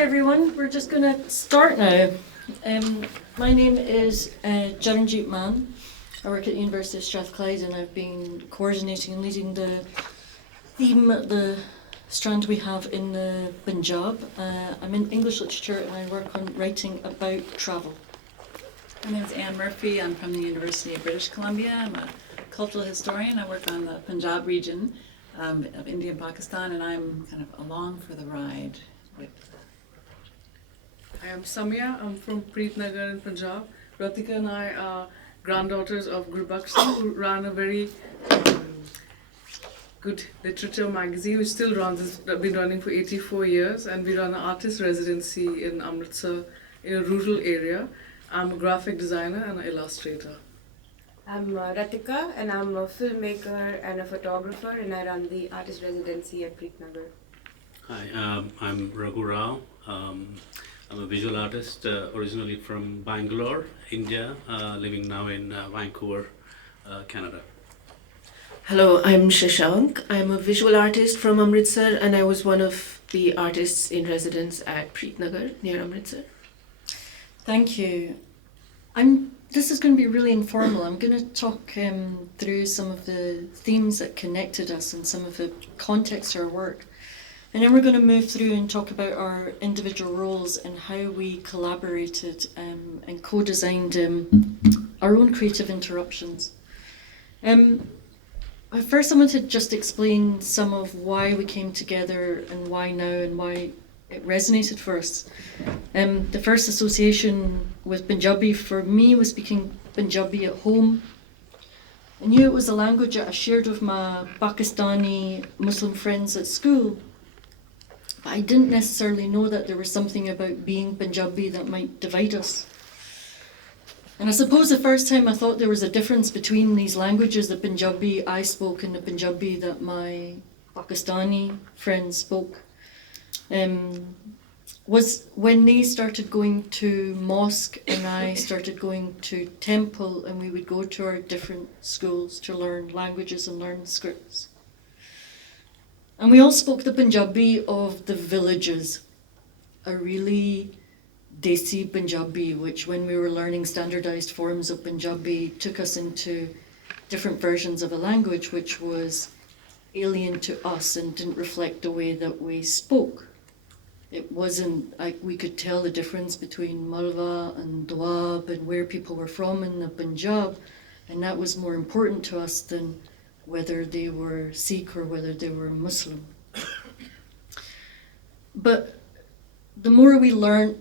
Hi everyone, we're just going to start now. My name is Churnjeet Mahn. I work at the University of Strathclyde and I've been coordinating and leading the theme, the strand we have in the Punjab. I'm in English literature and I work on writing about travel. My name is Anne Murphy. I'm from the University of British Columbia. I'm a cultural historian. I work on the Punjab region of India and Pakistan, and I'm kind of along for the ride with. I am Samia. I'm from Preet Nagar in Punjab. Ratika and I are granddaughters of Guru Singh, who ran a very good literature magazine, which still runs. It's been running for 84 years, and we run an artist residency in Amritsar in a rural area. I'm a graphic designer and an illustrator. I'm Ratika, and I'm a filmmaker and a photographer, and I run the artist residency at Preet Nagar. Hi, I'm Raghu Rao. I'm a visual artist, originally from Bangalore, India, living now in Vancouver, Canada. Hello, I'm Shashank. I'm a visual artist from Amritsar, and I was one of the artists in residence at Preet Nagar near Amritsar. Thank you. This is going to be really informal. I'm going to talk through some of the themes that connected us and some of the context of our work. And then we're going to move through and talk about our individual roles and how we collaborated and co-designed our own creative interruptions. First, I want to just explain some of why we came together and why now and why it resonated for us. The first association with Punjabi for me was speaking Punjabi at home. I knew it was a language that I shared with my Pakistani Muslim friends at school, but I didn't necessarily know that there was something about being Punjabi that might divide us. And I suppose the first time I thought there was a difference between these languages, the Punjabi I spoke and the Punjabi that my Pakistani friends spoke, was when they started going to mosque and I started going to temple, and we would go to our different schools to learn languages and learn scripts. And we all spoke the Punjabi of the villages, a really desi Punjabi, which when we were learning standardized forms of Punjabi took us into different versions of a language which was alien to us and didn't reflect the way that we spoke. It wasn't like we could tell the difference between Malwa and Doab and where people were from in the Punjab, and that was more important to us than whether they were Sikh or whether they were Muslim. But the more we learned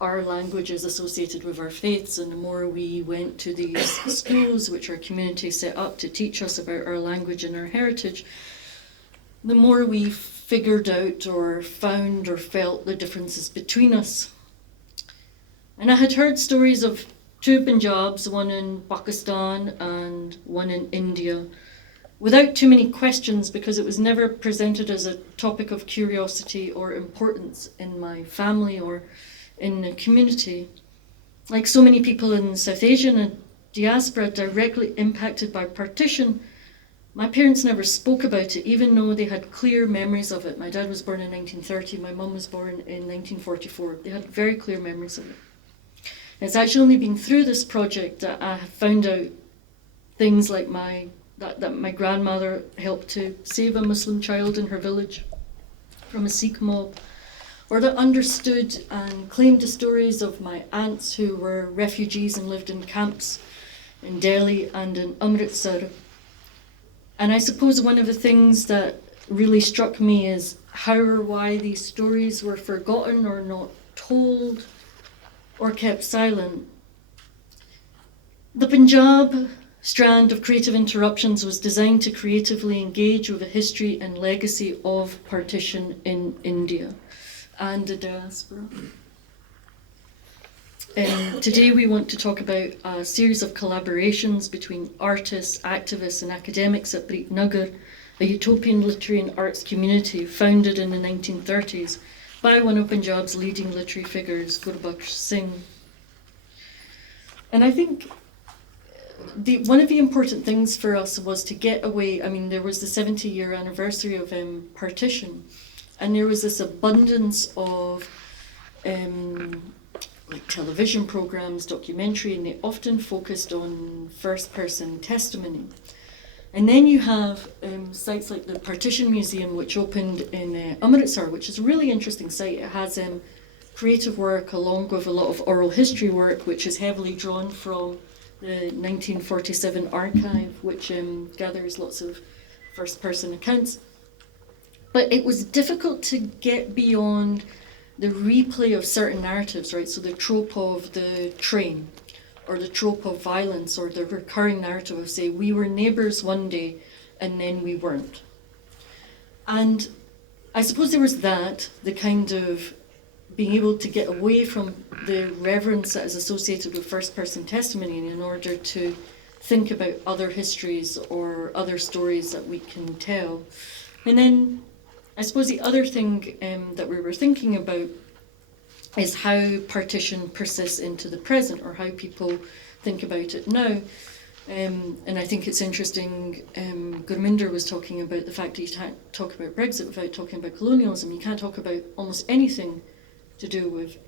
our languages associated with our faiths, and the more we went to these schools which our community set up to teach us about our language and our heritage, the more we figured out or found or felt the differences between us. And I had heard stories of two Punjabs, one in Pakistan and one in India, without too many questions, because it was never presented as a topic of curiosity or importance in my family or in the community. Like so many people in South Asian and diaspora directly impacted by partition, my parents never spoke about it, even though they had clear memories of it. My dad was born in 1930, my mum was born in 1944. They had very clear memories of it. It's actually only been through this project that I have found out things like that my grandmother helped to save a Muslim child in her village from a Sikh mob, or that understood and claimed the stories of my aunts who were refugees and lived in camps in Delhi and in Amritsar. And I suppose one of the things that really struck me is how or why these stories were forgotten or not told or kept silent. The Punjab strand of Creative Interruptions was designed to creatively engage with the history and legacy of partition in India and the diaspora. Today we want to talk about a series of collaborations between artists, activists and academics at Preet Nagar, a utopian literary and arts community founded in the 1930s by one of Punjab's leading literary figures, Guru Singh. And I think one of the important things for us was to get away. I mean, there was the 70-year anniversary of Partition, and there was this abundance of like television programs, documentary, and they often focused on first-person testimony. And then you have sites like the Partition Museum, which opened in Amritsar, which is a really interesting site. It has creative work along with a lot of oral history work, which is heavily drawn from the 1947 archive, which gathers lots of first-person accounts. But it was difficult to get beyond the replay of certain narratives, right? So the trope of the train, or the trope of violence, or the recurring narrative of, say, we were neighbours one day and then we weren't. And I suppose there was that, the kind of being able to get away from the reverence that is associated with first-person testimony in order to think about other histories or other stories that we can tell. And then I suppose the other thing that we were thinking about is how partition persists into the present, or how people think about it now. And I think it's interesting, Gurminder was talking about the fact that you can't talk about Brexit without talking about colonialism. You can't talk about almost anything to do with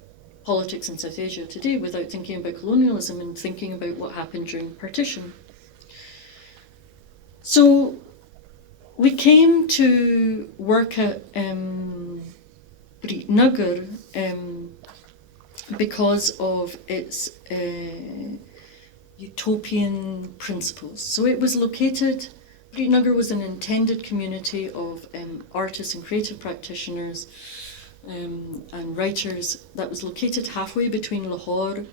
politics in South Asia today without thinking about colonialism and thinking about what happened during partition. So we came to work at Preet Nagar because of its utopian principles. So it was located, Preet Nagar was an intended community of artists and creative practitioners and writers that was located halfway between Lahore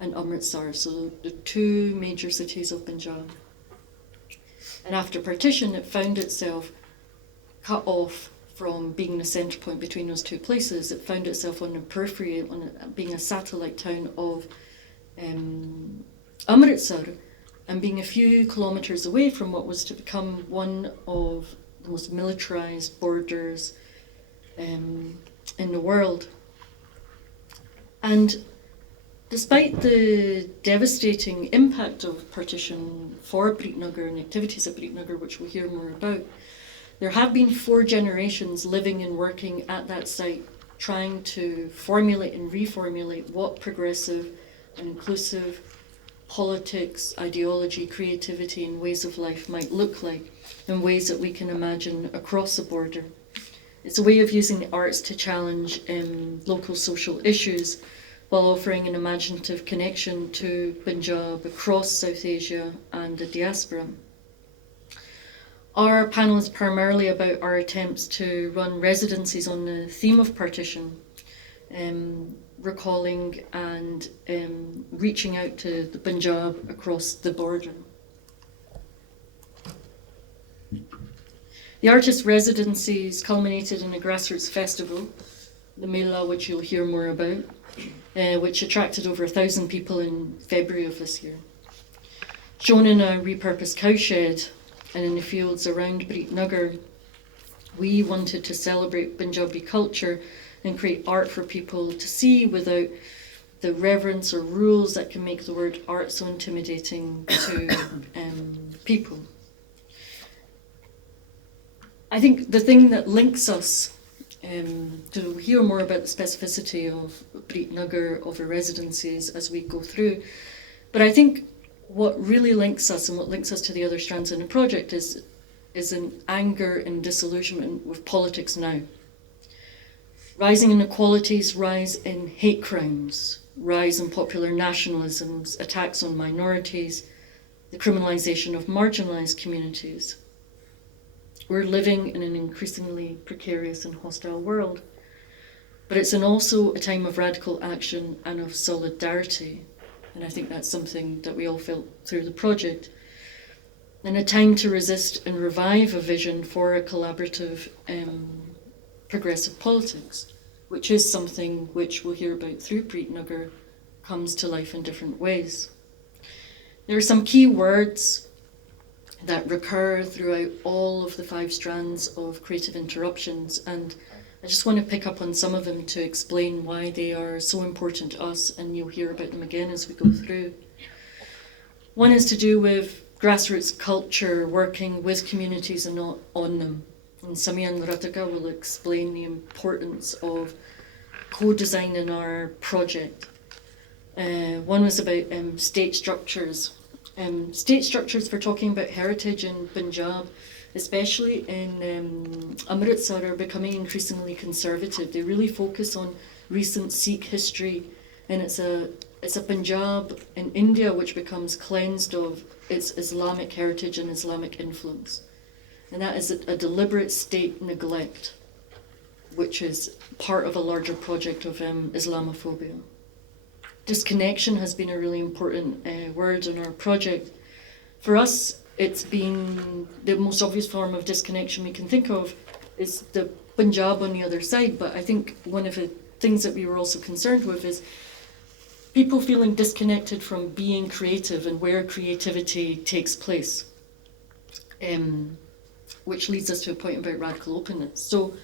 and Amritsar, so the two major cities of Punjab. And after partition, it found itself cut off from being the centre point between those two places. It found itself on the periphery, being a satellite town of Amritsar, and being a few kilometres away from what was to become one of the most militarised borders in the world. And despite the devastating impact of partition for Preet Nagar and activities at Preet Nagar, which we'll hear more about, there have been 4 generations living and working at that site, trying to formulate and reformulate what progressive and inclusive politics, ideology, creativity, and ways of life might look like in ways that we can imagine across the border. It's a way of using the arts to challenge local social issues while offering an imaginative connection to Punjab across South Asia and the diaspora. Our panel is primarily about our attempts to run residencies on the theme of partition, recalling and reaching out to the Punjab across the border. The artist residencies culminated in a grassroots festival, the Mela, which you'll hear more about, which attracted over 1,000 people in February of this year. Shown in a repurposed cowshed and in the fields around Preet Nagar, we wanted to celebrate Punjabi culture and create art for people to see without the reverence or rules that can make the word art so intimidating to people. I think the thing that links us to hear more about the specificity of Preet Nagar, of the residencies as we go through, but I think what really links us and what links us to the other strands in the project is an anger and disillusionment with politics now. Rising inequalities, rise in hate crimes, rise in popular nationalisms, attacks on minorities, the criminalisation of marginalised communities. We're living in an increasingly precarious and hostile world, but it's also a time of radical action and of solidarity. And I think that's something that we all felt through the project. And a time to resist and revive a vision for a collaborative, progressive politics, which is something which we'll hear about through Preet Nagar, comes to life in different ways. There are some key words that recur throughout all of the 5 strands of creative interruptions, and I just want to pick up on some of them to explain why they are so important to us, and you'll hear about them again as we go through. One is to do with grassroots culture, working with communities and not on them. And Samia and Ratika will explain the importance of co-designing our project. One was about state structures. State structures for talking about heritage in Punjab, especially in Amritsar, are becoming increasingly conservative. They really focus on recent Sikh history, and it's a Punjab in India which becomes cleansed of its Islamic heritage and Islamic influence. And that is a deliberate state neglect, which is part of a larger project of Islamophobia. Disconnection has been a really important word in our project. For us, it's been the most obvious form of disconnection we can think of is the Punjab on the other side, but I think one of the things that we were also concerned with is people feeling disconnected from being creative and where creativity takes place, which leads us to a point about radical openness. So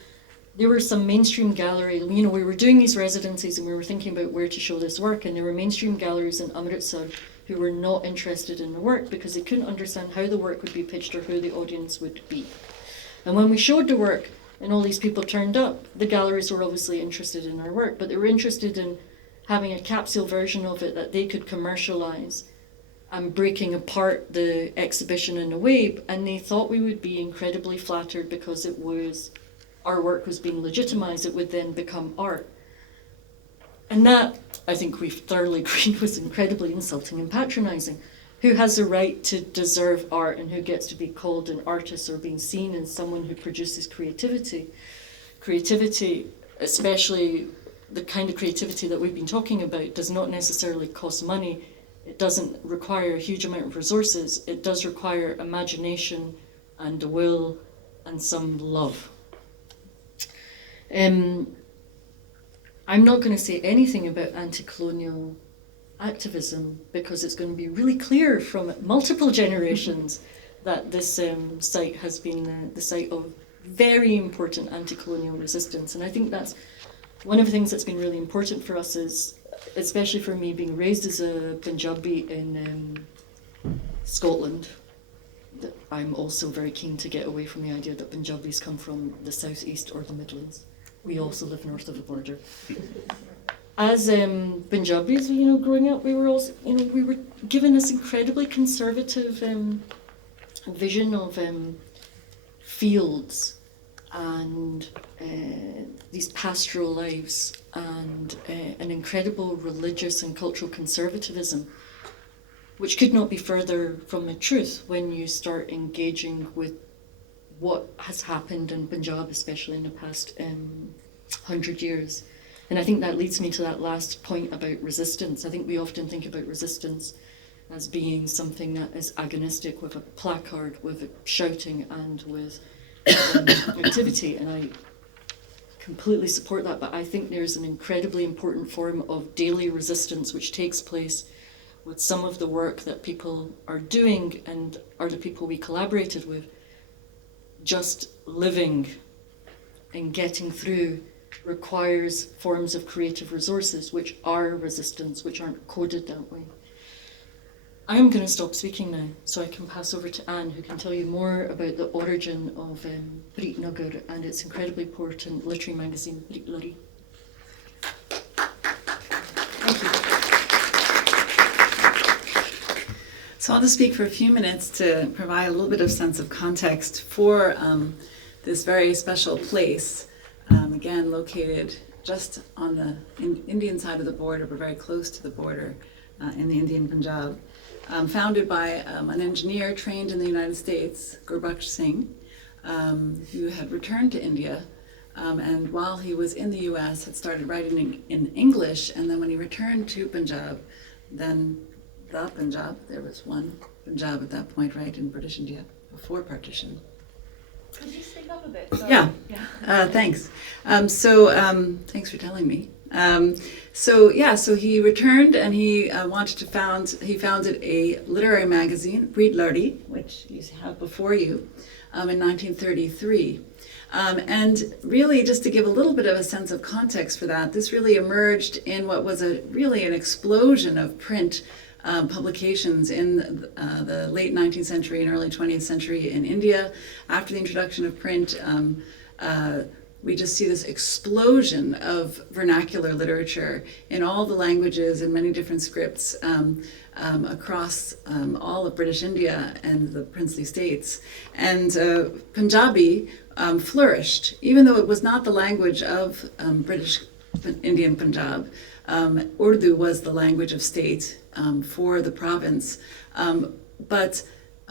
there were some mainstream gallery, we were doing these residencies and we were thinking about where to show this work, and there were mainstream galleries in Amritsar who were not interested in the work because they couldn't understand how the work would be pitched or who the audience would be. And when we showed the work and all these people turned up, the galleries were obviously interested in our work, but they were interested in having a capsule version of it that they could commercialize and breaking apart the exhibition in a way, and they thought we would be incredibly flattered because our work was being legitimized, it would then become art. And that, I think we've thoroughly agreed, was incredibly insulting and patronizing. Who has the right to deserve art and who gets to be called an artist or being seen as someone who produces creativity? Creativity, especially the kind of creativity that we've been talking about, does not necessarily cost money. It doesn't require a huge amount of resources. It does require imagination and a will and some love. I'm not going to say anything about anti-colonial activism because it's going to be really clear from multiple generations that this site has been the site of very important anti-colonial resistance. And I think that's one of the things that's been really important for us, is, especially for me being raised as a Punjabi in Scotland, that I'm also very keen to get away from the idea that Punjabis come from the southeast or the Midlands. We also live north of the border. As Punjabis, growing up, we were also, we were given this incredibly conservative vision of fields and these pastoral lives and an incredible religious and cultural conservatism, which could not be further from the truth when you start engaging with what has happened in Punjab, especially in the past 100 years. And I think that leads me to that last point about resistance. I think we often think about resistance as being something that is agonistic, with a placard, with shouting and with activity, and I completely support that, but I think there's an incredibly important form of daily resistance which takes place with some of the work that people are doing and are the people we collaborated with. Just living and getting through requires forms of creative resources which are resistance, which aren't coded that way. I am going to stop speaking now so I can pass over to Anne, who can tell you more about the origin of Preet Nagar and its incredibly important literary magazine, Preet Nagar. Thank you. So I'll just speak for a few minutes to provide a little bit of sense of context for this very special place, again located just on the Indian side of the border, but very close to the border in the Indian Punjab. Founded by an engineer trained in the United States, Singh, who had returned to India, and while he was in the US had started writing in English, and then when he returned to Punjab, then the Punjab, there was one Punjab at that point, right, in British India, before partition. Could you speak up a bit? Yeah. Thanks. Thanks for telling me. So he returned and he founded a literary magazine, Preet Nagar, which you have before you, in 1933. And really, just to give a little bit of a sense of context for that, this really emerged in what was really an explosion of print publications in the late 19th century and early 20th century in India. After the introduction of print, we just see this explosion of vernacular literature in all the languages and many different scripts across all of British India and the princely states. And Punjabi flourished, even though it was not the language of British Indian Punjab. Urdu was the language of state for the province. But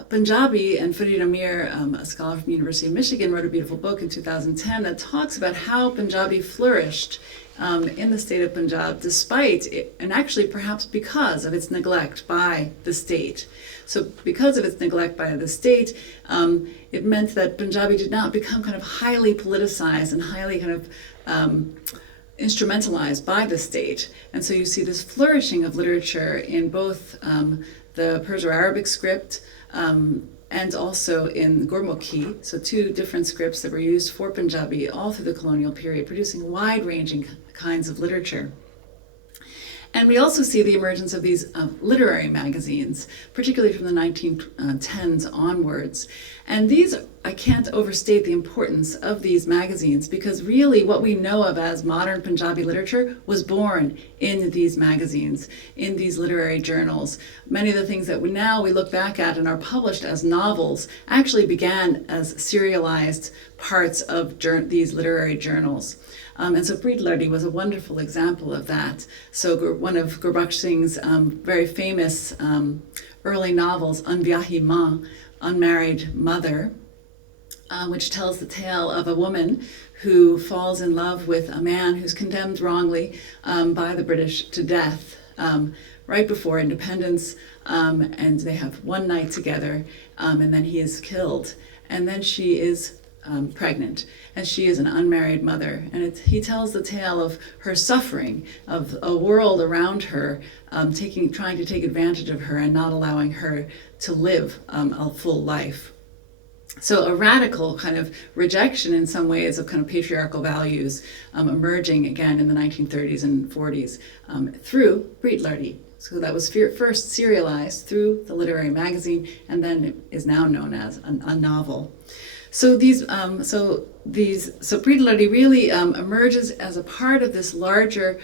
Punjabi, and Farid Amir, a scholar from the University of Michigan, wrote a beautiful book in 2010 that talks about how Punjabi flourished in the state of Punjab, despite, and actually perhaps because of its neglect by the state. So because of its neglect by the state, it meant that Punjabi did not become kind of highly politicized and highly kind of instrumentalized by the state. And so you see this flourishing of literature in both the Perso-Arabic script and also in Gurmukhi, so two different scripts that were used for Punjabi all through the colonial period, producing wide-ranging kinds of literature. And we also see the emergence of these literary magazines, particularly from the 1910s onwards. And these, I can't overstate the importance of these magazines, because really what we know of as modern Punjabi literature was born in these magazines, in these literary journals. Many of the things that we look back at and are published as novels actually began as serialized parts of these literary journals. And so Preet Nagar was a wonderful example of that. So one of Gurbaksh Singh's very famous early novels, Unvyahi Ma, Unmarried Mother, which tells the tale of a woman who falls in love with a man who's condemned wrongly by the British to death right before independence, and they have one night together, and then he is killed. And then she is pregnant, and she is an unmarried mother, and he tells the tale of her suffering, of a world around her trying to take advantage of her and not allowing her to live a full life. So a radical kind of rejection in some ways of kind of patriarchal values emerging again in the 1930s and 40s through Preet Nagar. So that was first serialized through the literary magazine, and then it is now known as a novel. So Preet Nagar really emerges as a part of this larger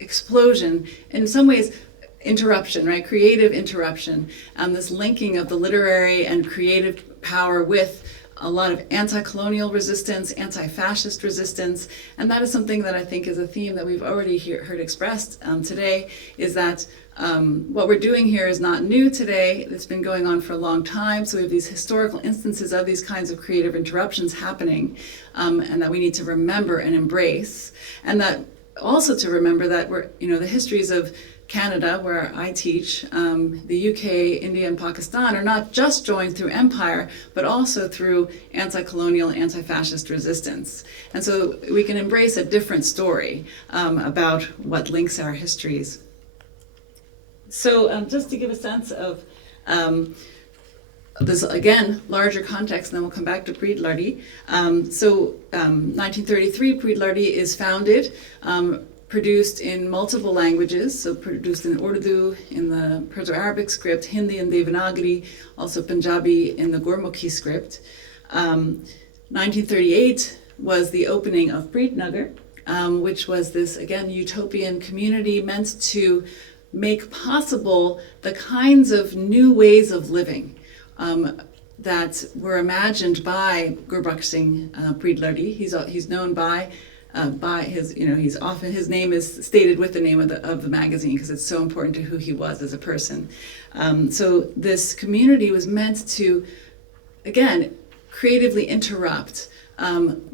explosion, in some ways interruption, right? Creative interruption, this linking of the literary and creative power with a lot of anti-colonial resistance, anti-fascist resistance, and that is something that I think is a theme that we've already heard expressed today, is that what we're doing here is not new today. It's been going on for a long time. So we have these historical instances of these kinds of creative interruptions happening, and that we need to remember and embrace. And that also to remember that the histories of Canada, where I teach, the UK, India, and Pakistan are not just joined through empire, but also through anti-colonial, anti-fascist resistance. And so we can embrace a different story about what links our histories. So just to give a sense of this, again, larger context, and then we'll come back to Preet Nagar. 1933, Preet Nagar is founded, produced in multiple languages, so produced in Urdu, in the Perso-Arabic script, Hindi and Devanagari, also Punjabi in the Gurmukhi script. 1938 was the opening of Preet Nagar, which was this, again, utopian community meant to make possible the kinds of new ways of living that were imagined by Gurbaksh Singh Preet Nagar. He's known by his, his name is stated with the name of the magazine because it's so important to who he was as a person. So this community was meant to, again, creatively interrupt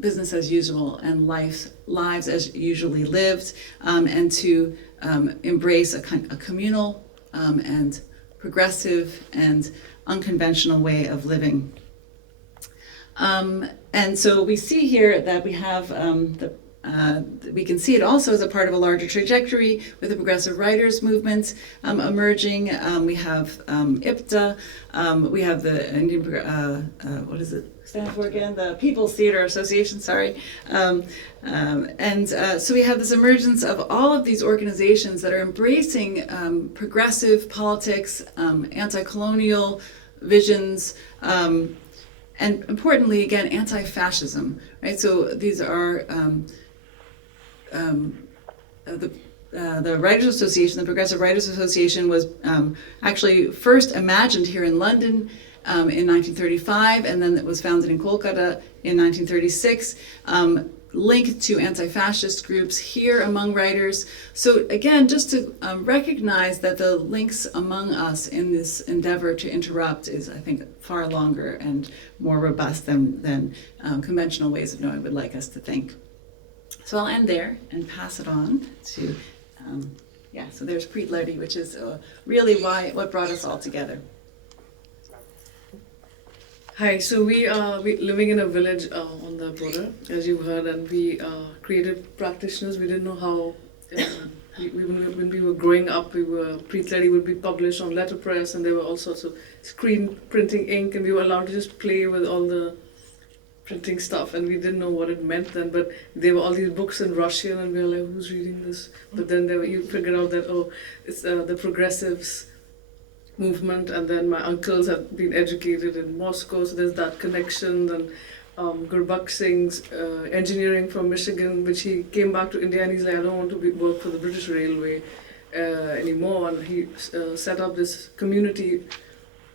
business as usual and lives as usually lived, and to embrace a communal and progressive and unconventional way of living. And so we see here that we have we can see it also as a part of a larger trajectory with the progressive writers movement emerging. We have IPTA, we have the Indian, what does it stand for again? The People's Theatre Association, sorry. So we have this emergence of all of these organizations that are embracing progressive politics, anti-colonial visions, and importantly, again, anti-fascism, right? So these are the Writers Association, the Progressive Writers Association, was actually first imagined here in London in 1935, and then it was founded in Kolkata in 1936, linked to anti-fascist groups here among writers. So again, just to recognize that the links among us in this endeavor to interrupt is, I think, far longer and more robust than conventional ways of knowing would like us to think. So I'll end there and pass it on to, so there's Preet Nagar, which is really what brought us all together. Hi, so we are living in a village on the border, as you heard, and we created practitioners. We didn't know how, when we were growing up, Preet Nagar would be published on letterpress, and there were all sorts of screen printing ink, and we were allowed to just play with all the printing stuff, and we didn't know what it meant then, but there were all these books in Russian, and we were like, who's reading this? But then you figure out that, it's the progressives movement, and then my uncles had been educated in Moscow, so there's that connection. And Gurbakh Singh's engineering from Michigan, which he came back to India, and he's like, I don't want to work for the British Railway anymore, and he set up this community,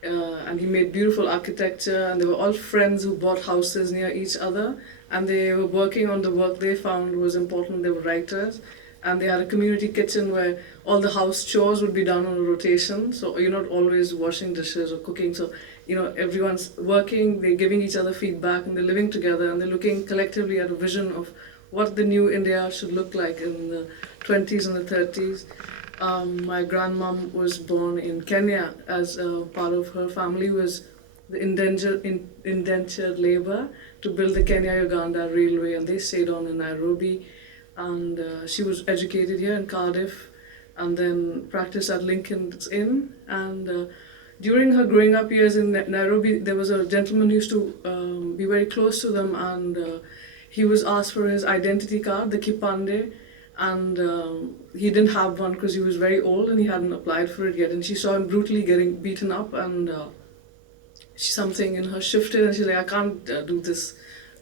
and he made beautiful architecture, and they were all friends who bought houses near each other, and they were working on the work they found was important. They were writers, and they had a community kitchen where all the house chores would be done on a rotation, so you're not always washing dishes or cooking. So everyone's working, they're giving each other feedback, and they're living together, and they're looking collectively at a vision of what the new India should look like in the 20s and the 30s. My grandmom was born in Kenya, as part of her family was the indentured labor to build the Kenya-Uganda railway, and they stayed on in Nairobi. And she was educated here in Cardiff, and then practiced at Lincoln's Inn. And during her growing up years in Nairobi, there was a gentleman who used to be very close to them, and he was asked for his identity card, the kipande, and he didn't have one because he was very old and he hadn't applied for it yet. And she saw him brutally getting beaten up, and something in her shifted, and she's like, I can't do this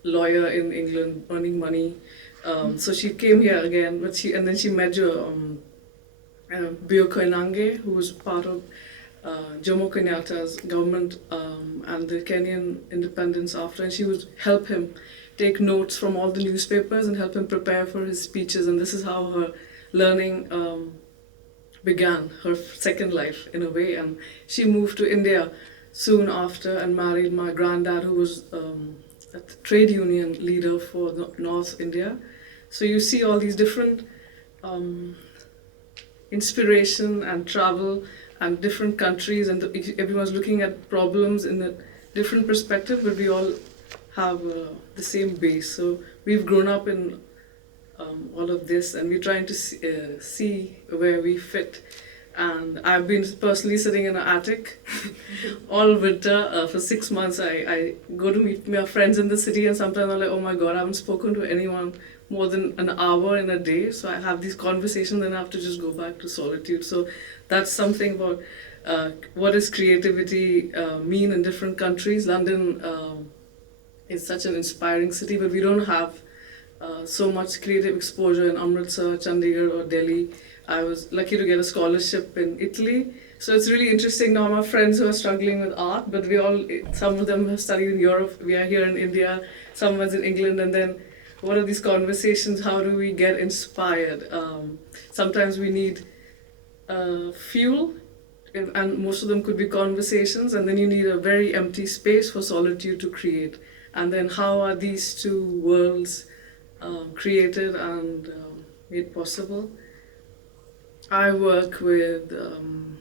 lawyer in England earning money. So she came here again, and then she met Bio Koinange, who was part of Jomo Kenyatta's government and the Kenyan independence after, and she would help him take notes from all the newspapers and help him prepare for his speeches. And this is how her learning began, her second life in a way. And she moved to India soon after and married my granddad, who was a trade union leader for North India. So you see all these different inspiration and travel and different countries, and everyone's looking at problems in a different perspective, but we all have the same base. So we've grown up in all of this, and we're trying to see where we fit. And I've been personally sitting in an attic all winter for 6 months. I go to meet my friends in the city, and sometimes I'm like, oh my God, I haven't spoken to anyone more than an hour in a day. So I have these conversations, and I have to just go back to solitude. So that's something about what does creativity mean in different countries. London is such an inspiring city, but we don't have so much creative exposure in Amritsar, Chandigarh or Delhi. I was lucky to get a scholarship in Italy. So it's really interesting now. My friends who are struggling with art, but some of them have studied in Europe. We are here in India, someone's in England, and then what are these conversations? How do we get inspired? Sometimes we need fuel, and most of them could be conversations, and then you need a very empty space for solitude to create. And then how are these two worlds created and made possible? I work with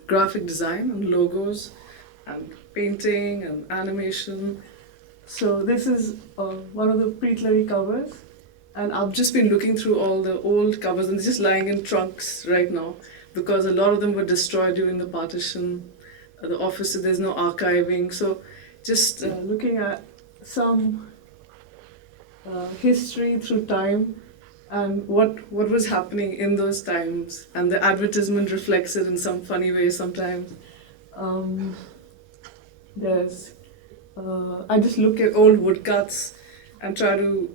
graphic design and logos and painting and animation. So this is one of the Preet Nagar covers, and I've just been looking through all the old covers, and they're just lying in trunks right now because a lot of them were destroyed during the partition. The offices, there's no archiving. So just looking at some history through time and what was happening in those times, and the advertisement reflects it in some funny way sometimes. There's I just look at old woodcuts and try to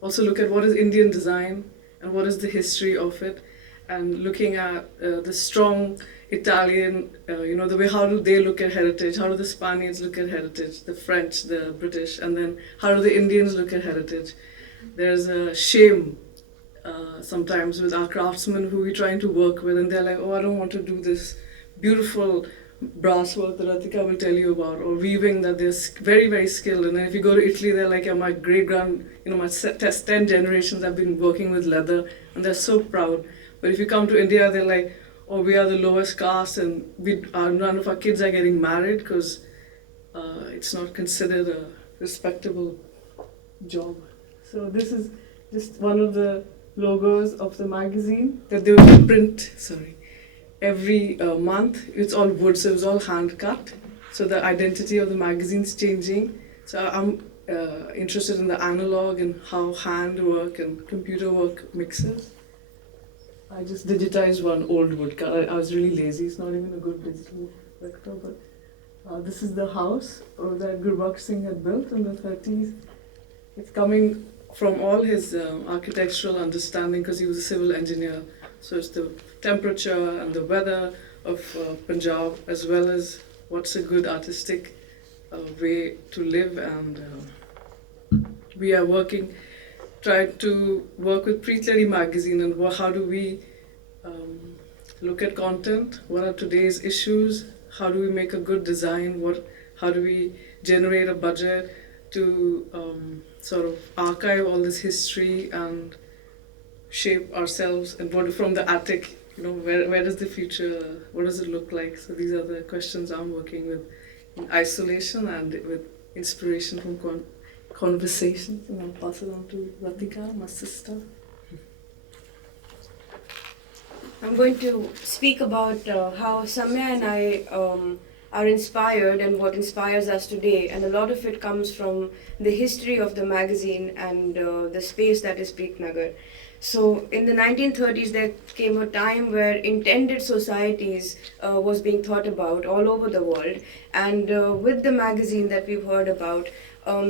also look at what is Indian design and what is the history of it, and looking at the strong Italian, the way, how do they look at heritage, how do the Spaniards look at heritage, the French, the British, and then how do the Indians look at heritage. There's a shame sometimes with our craftsmen who we're trying to work with, and they're like, oh, I don't want to do this beautiful brass work that Ratika will tell you about, or weaving that they're very, very skilled. And then if you go to Italy, they're like, yeah, my my 10 generations have been working with leather, and they're so proud. But if you come to India, they're like, oh, we are the lowest caste, and none of our kids are getting married because it's not considered a respectable job. So this is just one of the logos of the magazine that they will print, every month. It's all wood, so it's all hand cut. So the identity of the magazine's changing. So I'm interested in the analog and how hand work and computer work mixes. I just digitized one old woodcut. I was really lazy. It's not even a good digital vector, but this is the house that Gurbakh Singh had built in the 30s. It's coming from all his architectural understanding, because he was a civil engineer. So it's the temperature and the weather of Punjab, as well as what's a good artistic way to live. And we are trying to work with Preet Nagar magazine, and how do we look at content, what are today's issues, how do we make a good design, how do we generate a budget to sort of archive all this history and shape ourselves, and what from the attic, where does the future, what does it look like? So these are the questions I'm working with in isolation and with inspiration from conversations. And I'll pass it on to Ratika, my sister. I'm going to speak about how Samia and I are inspired and what inspires us today, and a lot of it comes from the history of the magazine and the space that is Preet Nagar. So in the 1930s, there came a time where intended societies was being thought about all over the world, and with the magazine that we've heard about,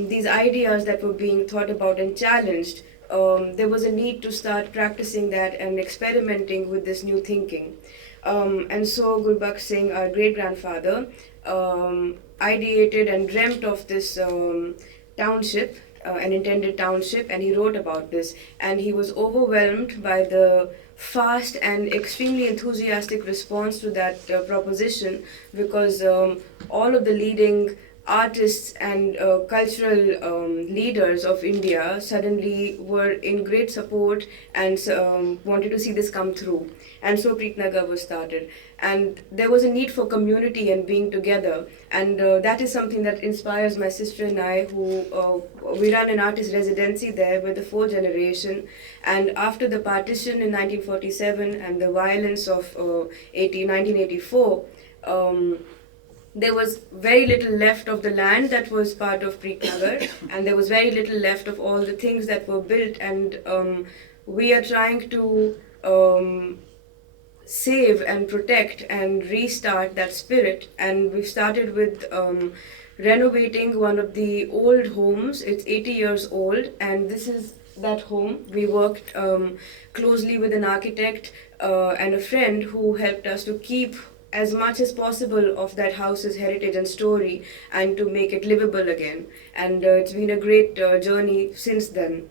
these ideas that were being thought about and challenged, there was a need to start practicing that and experimenting with this new thinking. And so Gurbakh Singh, our great-grandfather, ideated and dreamt of this township, an intended township, and he wrote about this. And he was overwhelmed by the fast and extremely enthusiastic response to that proposition, because all of the leading artists and cultural leaders of India suddenly were in great support and wanted to see this come through. And so Preet Nagar was started. And there was a need for community and being together. And that is something that inspires my sister and I, who we run an artist residency there with the fourth generation. And after the partition in 1947 and the violence of 1984, there was very little left of the land that was part of Preet Nagar, and there was very little left of all the things that were built. And we are trying to save and protect and restart that spirit. And we've started with renovating one of the old homes. It's 80 years old, and this is that home. We worked closely with an architect and a friend who helped us to keep as much as possible of that house's heritage and story, and to make it livable again. And it's been a great journey since then.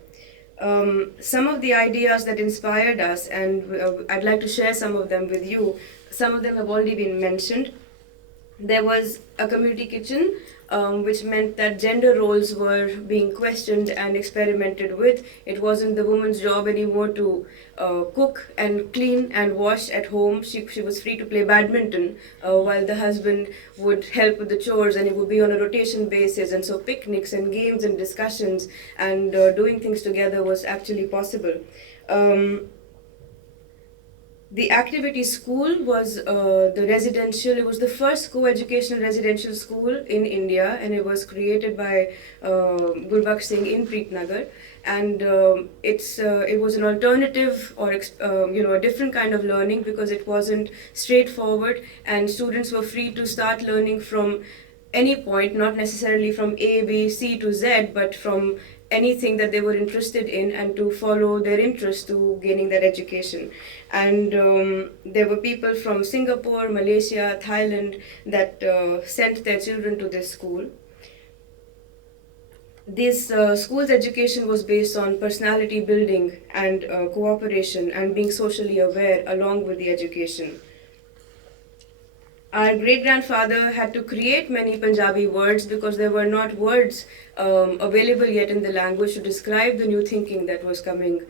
Some of the ideas that inspired us, and I'd like to share some of them with you. Some of them have already been mentioned. There was a community kitchen, which meant that gender roles were being questioned and experimented with. It wasn't the woman's job anymore to cook and clean and wash at home. She was free to play badminton while the husband would help with the chores, and it would be on a rotation basis. And so picnics and games and discussions and doing things together was actually possible. The activity school was it was the first co-educational residential school in India, and it was created by Gurbakh Singh in Preet Nagar. And it was an alternative, or a different kind of learning, because it wasn't straightforward, and students were free to start learning from any point, not necessarily from A, B, C to Z, but from anything that they were interested in, and to follow their interest to gaining that education. And there were people from Singapore, Malaysia, Thailand that sent their children to this school. This school's education was based on personality building and cooperation and being socially aware along with the education. Our great-grandfather had to create many Punjabi words because there were not words available yet in the language to describe the new thinking that was coming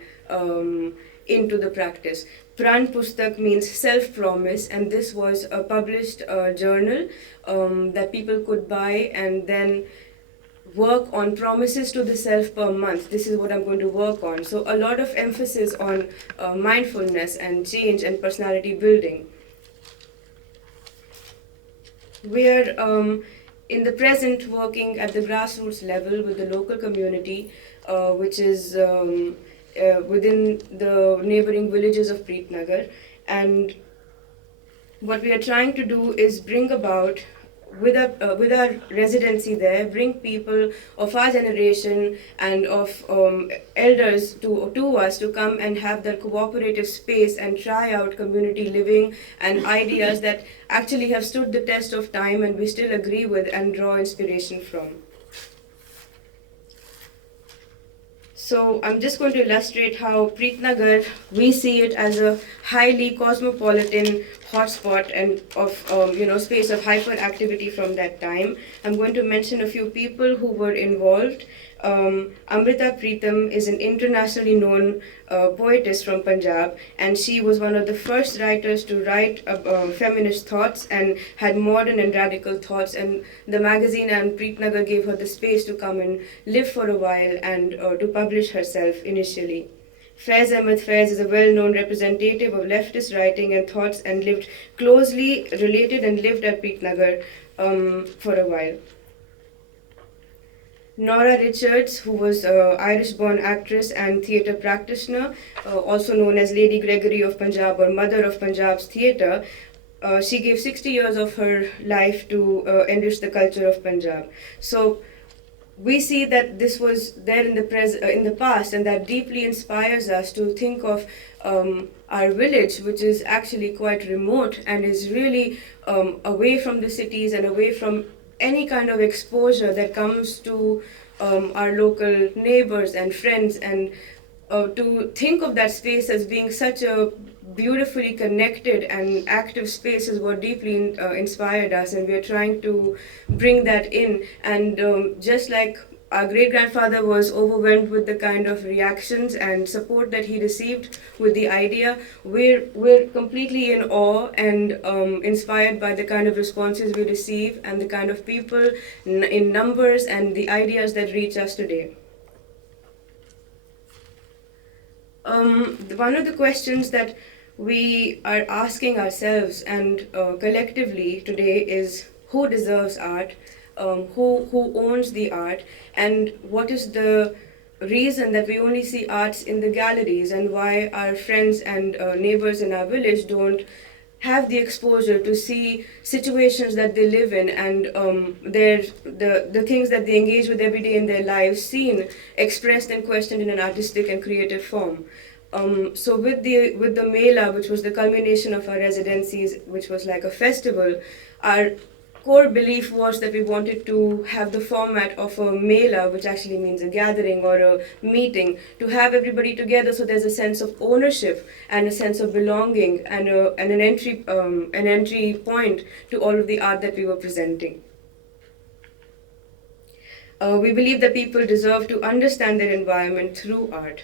into the practice. Pran Pustak means self-promise, and this was a published journal that people could buy and then work on promises to the self per month. This is what I'm going to work on. So a lot of emphasis on mindfulness and change and personality building. We are in the present working at the grassroots level with the local community, which is within the neighboring villages of Preet Nagar. And what we are trying to do is bring about, with our residency there, bring people of our generation and of elders to us to come and have that cooperative space and try out community living and ideas that actually have stood the test of time and we still agree with and draw inspiration from. So I'm just going to illustrate how Preet Nagar, we see it as a highly cosmopolitan hotspot and of space of hyperactivity from that time. I'm going to mention a few people who were involved. Amrita Preetam is an internationally known poetess from Punjab, and she was one of the first writers to write feminist thoughts and had modern and radical thoughts, and the magazine and Preet Nagar gave her the space to come and live for a while and to publish herself initially. Faiz Ahmed Faiz is a well-known representative of leftist writing and thoughts and lived closely related and lived at Preet Nagar for a while. Nora Richards, who was an Irish-born actress and theatre practitioner, also known as Lady Gregory of Punjab or Mother of Punjab's theatre, she gave 60 years of her life to enrich the culture of Punjab. So we see that this was there in the past, and that deeply inspires us to think of our village, which is actually quite remote and is really away from the cities and away from any kind of exposure that comes to our local neighbors and friends, and to think of that space as being such a beautifully connected and active space is what deeply inspired us, and we are trying to bring that in. And just like our great-grandfather was overwhelmed with the kind of reactions and support that he received with the idea, we're completely in awe and inspired by the kind of responses we receive and the kind of people in numbers and the ideas that reach us today. One of the questions that we are asking ourselves and collectively today is who deserves art, who owns the art, and what is the reason that we only see arts in the galleries, and why our friends and neighbors in our village don't have the exposure to see situations that they live in and the things that they engage with every day in their lives seen, expressed and questioned in an artistic and creative form. So with the Mela, which was the culmination of our residencies, which was like a festival, our core belief was that we wanted to have the format of a Mela, which actually means a gathering or a meeting, to have everybody together so there's a sense of ownership and a sense of belonging and an entry point to all of the art that we were presenting. We believe that people deserve to understand their environment through art.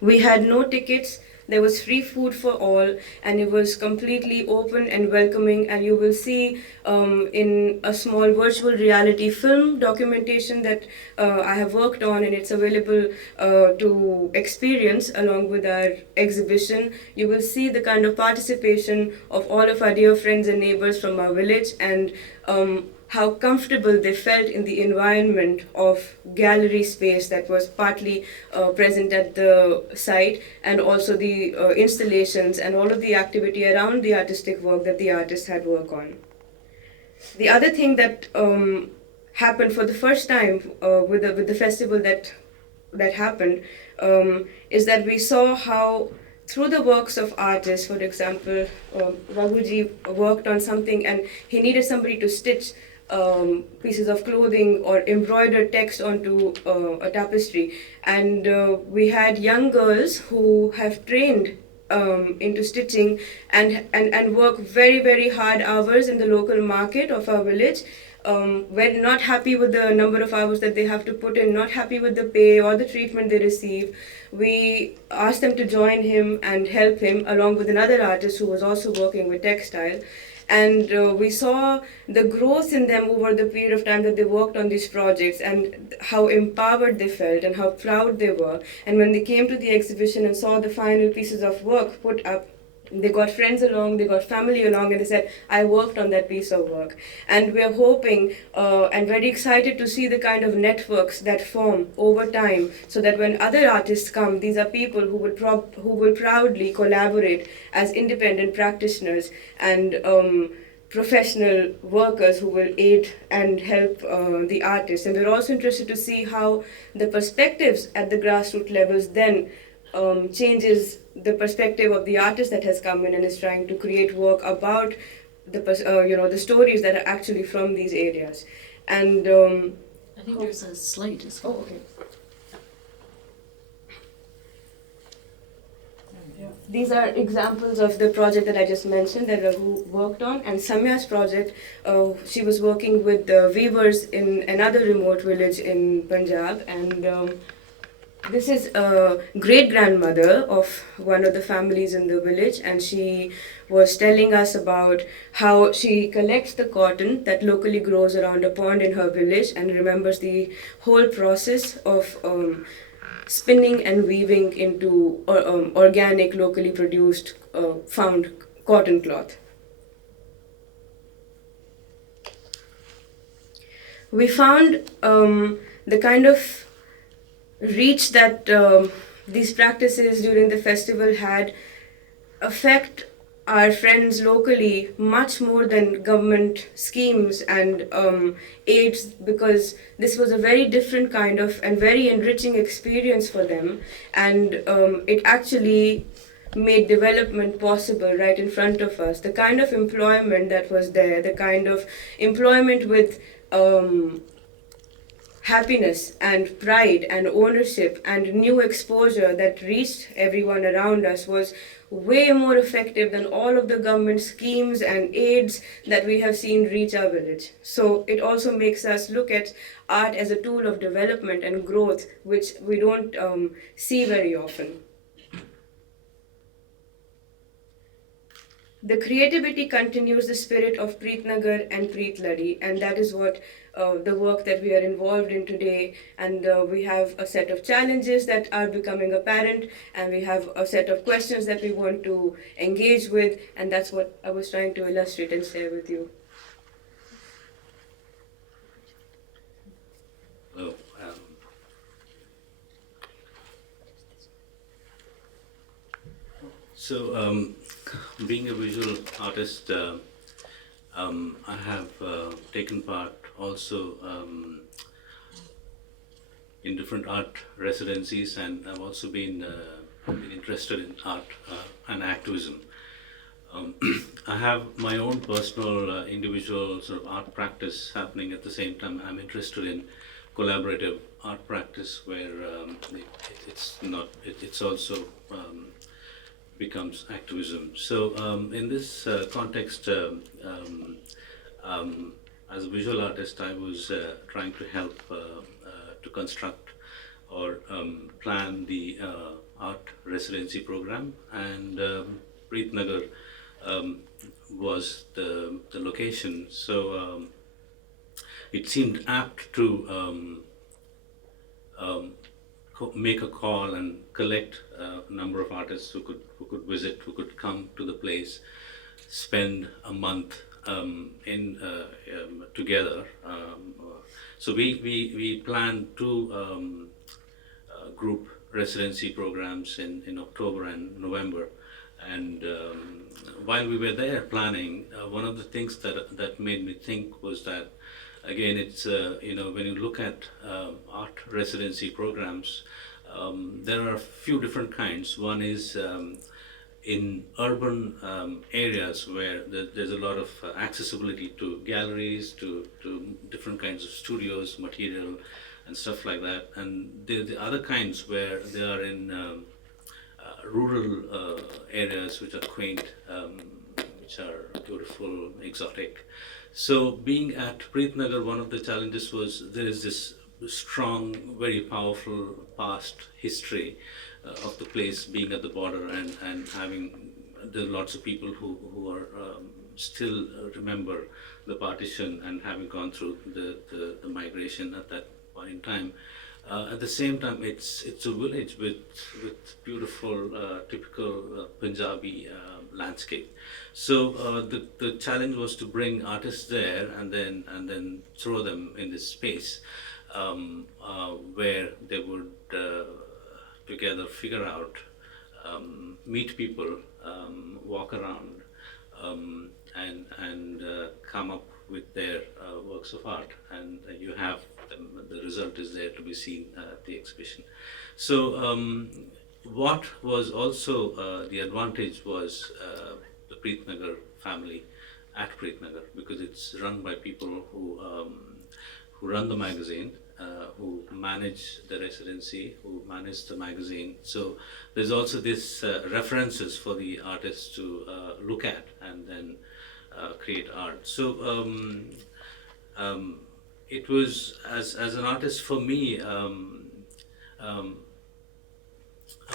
We had no tickets. There was free food for all, and it was completely open and welcoming. And you will see in a small virtual reality film documentation that I have worked on, and it's available to experience along with our exhibition. You will see the kind of participation of all of our dear friends and neighbors from our village, and how comfortable they felt in the environment of gallery space that was partly present at the site, and also the installations and all of the activity around the artistic work that the artists had worked on. The other thing that happened for the first time with the festival that happened is that we saw how through the works of artists, for example, Raghuji worked on something and he needed somebody to stitch pieces of clothing or embroider text onto a tapestry. And we had young girls who have trained into stitching and work very, very hard hours in the local market of our village. We're not happy with the number of hours that they have to put in, not happy with the pay or the treatment they receive. We asked them to join him and help him along with another artist who was also working with textile. And we saw the growth in them over the period of time that they worked on these projects and how empowered they felt and how proud they were. And when they came to the exhibition and saw the final pieces of work put up, they got friends along, they got family along, and they said, I worked on that piece of work. And we're hoping and very excited to see the kind of networks that form over time so that when other artists come, these are people who will proudly collaborate as independent practitioners and professional workers who will aid and help the artists. And we're also interested to see how the perspectives at the grassroots levels then changes the perspective of the artist that has come in and is trying to create work about the stories that are actually from these areas. And I think there's a slide as well. oh, okay. These are examples of the project that I just mentioned that Raghu worked on. And Samia's project, she was working with weavers in another remote village in Punjab. And this is a great-grandmother of one of the families in the village, and she was telling us about how she collects the cotton that locally grows around a pond in her village and remembers the whole process of spinning and weaving into organic, locally produced, found cotton cloth. We found the kind of reach that these practices during the festival had affect our friends locally much more than government schemes and aids, because this was a very different kind of and very enriching experience for them, and it actually made development possible right in front of us. The kind of employment that was there, the kind of employment with happiness and pride and ownership and new exposure that reached everyone around us was way more effective than all of the government schemes and aids that we have seen reach our village. So it also makes us look at art as a tool of development and growth, which we don't see very often. The creativity continues the spirit of Preet Nagar and Preet Ladi, and that is what the work that we are involved in today. And we have a set of challenges that are becoming apparent, and we have a set of questions that we want to engage with, and that's what I was trying to illustrate and share with you. Hello. Being a visual artist, I have taken part also in different art residencies, and I've also been interested in art and activism. I have my own personal individual sort of art practice happening at the same time. I'm interested in collaborative art practice where it's also becomes activism. So in this context, as a visual artist, I was trying to help to construct or plan the art residency program, and Preet Nagar was the location. So it seemed apt to make a call and collect a number of artists who could visit, who could come to the place, spend a month together. So we planned two group residency programs in October and November, And while we were there planning, one of the things that made me think was that, again, it's when you look at art residency programs, there are a few different kinds. One is in urban areas where there's a lot of accessibility to galleries, to different kinds of studios, material, and stuff like that. And the other kinds where they are in rural areas which are quaint, which are beautiful, exotic. So being at Preet Nagar, one of the challenges was there is this strong, very powerful past history of the place, being at the border and having, there are lots of people who are still remember the partition and having gone through the migration at that point in time. At the same time, it's a village with beautiful, typical Punjabi landscape. So the challenge was to bring artists there and then throw them in this space where they would together figure out, meet people, walk around, and come up with their works of art, and you have the result is there to be seen at the exhibition. So what was also the advantage was the Preet Nagar family at Preet Nagar, because it's run by people who run the magazine, who manage the residency, who manage the magazine. So there's also this references for the artists to look at and then create art. So it was, as an artist for me,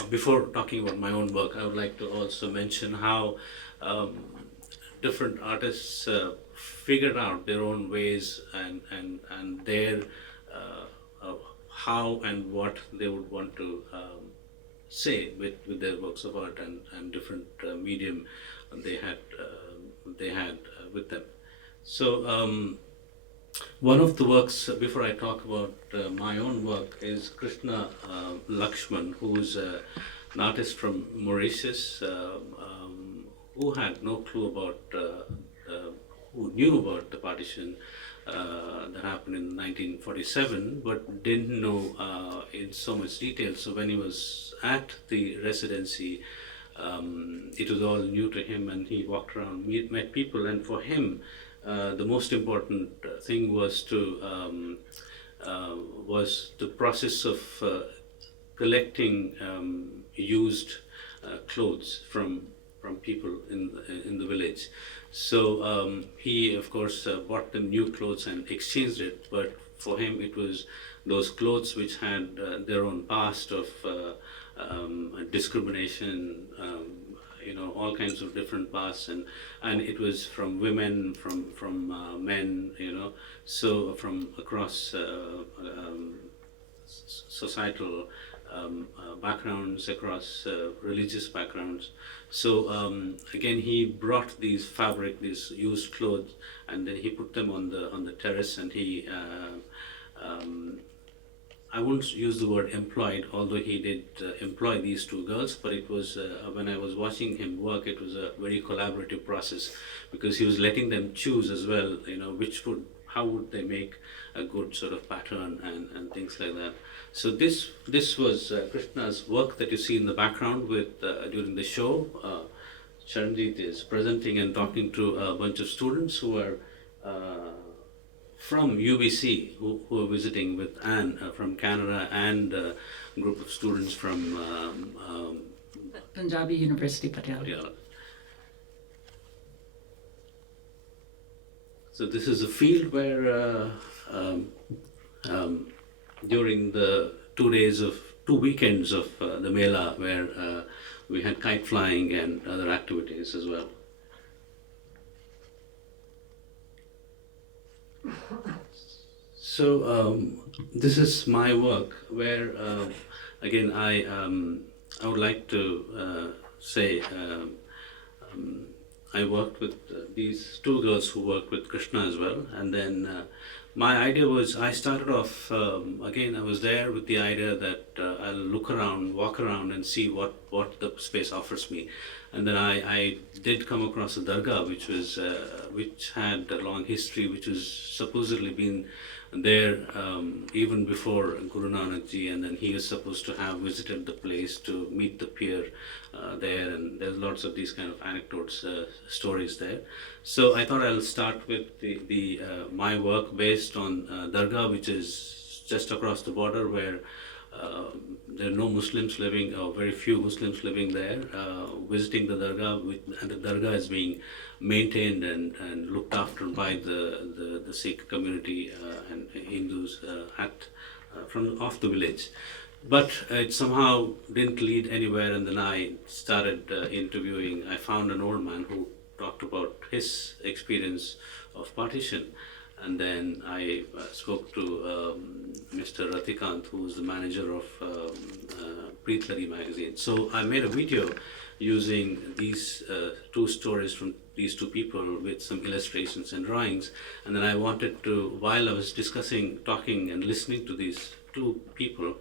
before talking about my own work, I would like to also mention how different artists figured out their own ways and their how and what they would want to say with their works of art and different medium they had with them. So one of the works, before I talk about my own work, is Krishna Lakshman, who's an artist from Mauritius, who had no clue about, who knew about the partition that happened in 1947, but didn't know in so much detail. So when he was at the residency, it was all new to him, and he walked around, met people, and for him, the most important thing was the process of collecting used clothes from people in the village. So he, of course, bought them new clothes and exchanged it. But for him, it was those clothes which had their own past of discrimination. All kinds of different pasts, and it was from women, from men, so from across societal backgrounds, across religious backgrounds. So again, he brought these fabric, these used clothes, and then he put them on the terrace, and he I won't use the word employed, although he did employ these two girls, but it was, when I was watching him work, it was a very collaborative process, because he was letting them choose as well, how would they make a good sort of pattern and things like that. So this was Krishna's work that you see in the background with during the show. Churnjeet is presenting and talking to a bunch of students who are from UBC, who are visiting with Anne from Canada, and a group of students from Punjabi University, Patiala. So this is a field where during the 2 weekends of the Mela, where we had kite flying and other activities as well. So this is my work, where again I would like to say I worked with these two girls who worked with Krishna as well, and then my idea was, I started off, again, I was there with the idea that I'll look around, walk around and see what the space offers me. And then I did come across a dargah, which had a long history, which was supposedly been there even before Guru Nanak Ji, and then he was supposed to have visited the place to meet the peer there, and there's lots of these kind of anecdotes, stories there. So I thought I'll start with the my work based on Dargah, which is just across the border, where there are no Muslims living, or very few Muslims living there, visiting the Dargah, and the Dargah is being maintained and looked after by the Sikh community and Hindus from off the village. But it somehow didn't lead anywhere, and then I started interviewing. I found an old man who talked about his experience of partition, and then I spoke to Mr. Ratika, who is the manager of Preet Nagar magazine. So I made a video using these two stories from these two people with some illustrations and drawings, and then I wanted to, while I was discussing, talking and listening to these two people,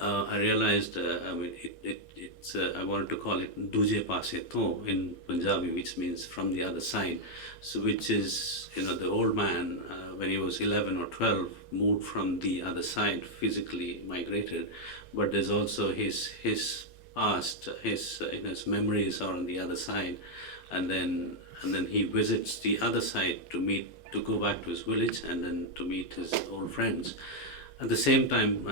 I realized, it's I wanted to call it Duje Paase To in Punjabi, which means from the other side. So, which is, the old man, when he was 11 or 12, moved from the other side, physically migrated, but there's also his past, his memories are on the other side, and then he visits the other side to go back to his village, and then to meet his old friends. At the same time,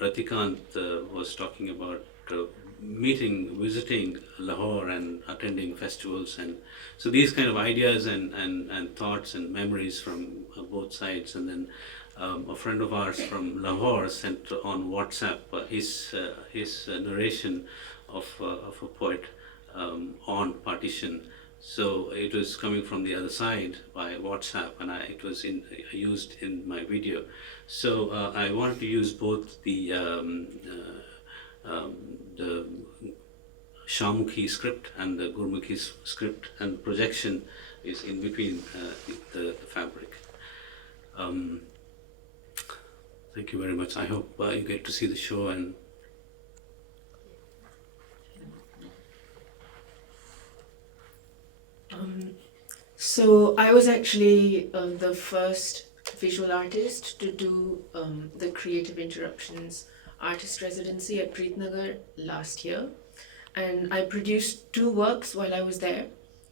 Ratikant was talking about visiting Lahore and attending festivals, and so these kind of ideas and thoughts and memories from both sides. And then a friend of ours from Lahore sent on WhatsApp his narration of a poet on partition. So it was coming from the other side by WhatsApp, and it was used in my video. So I wanted to use both the Shamukhi script and the Gurmukhi script, and projection is in between the fabric. Thank you very much. I hope you get to see the show. And so I was actually the first visual artist to do the Creative Interruptions artist residency at Preet Nagar last year, and I produced two works while I was there.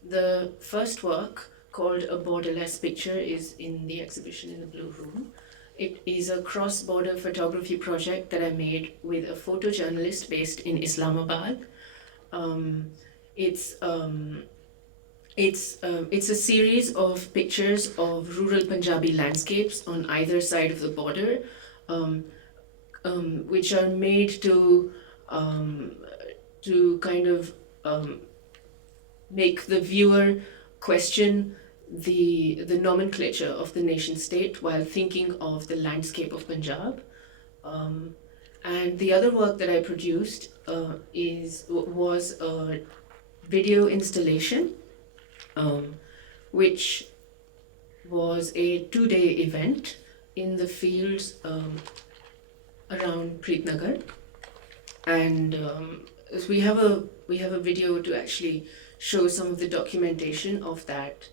The first work, called A Borderless Picture, is in the exhibition in the Blue Room. It is a cross-border photography project that I made with a photojournalist based in Islamabad. It's a series of pictures of rural Punjabi landscapes on either side of the border, which are made to kind of make the viewer question the nomenclature of the nation state while thinking of the landscape of Punjab. And the other work that I produced was a video installation, which was a 2-day event in the fields around Preet Nagar, and so we have a video to actually show some of the documentation of that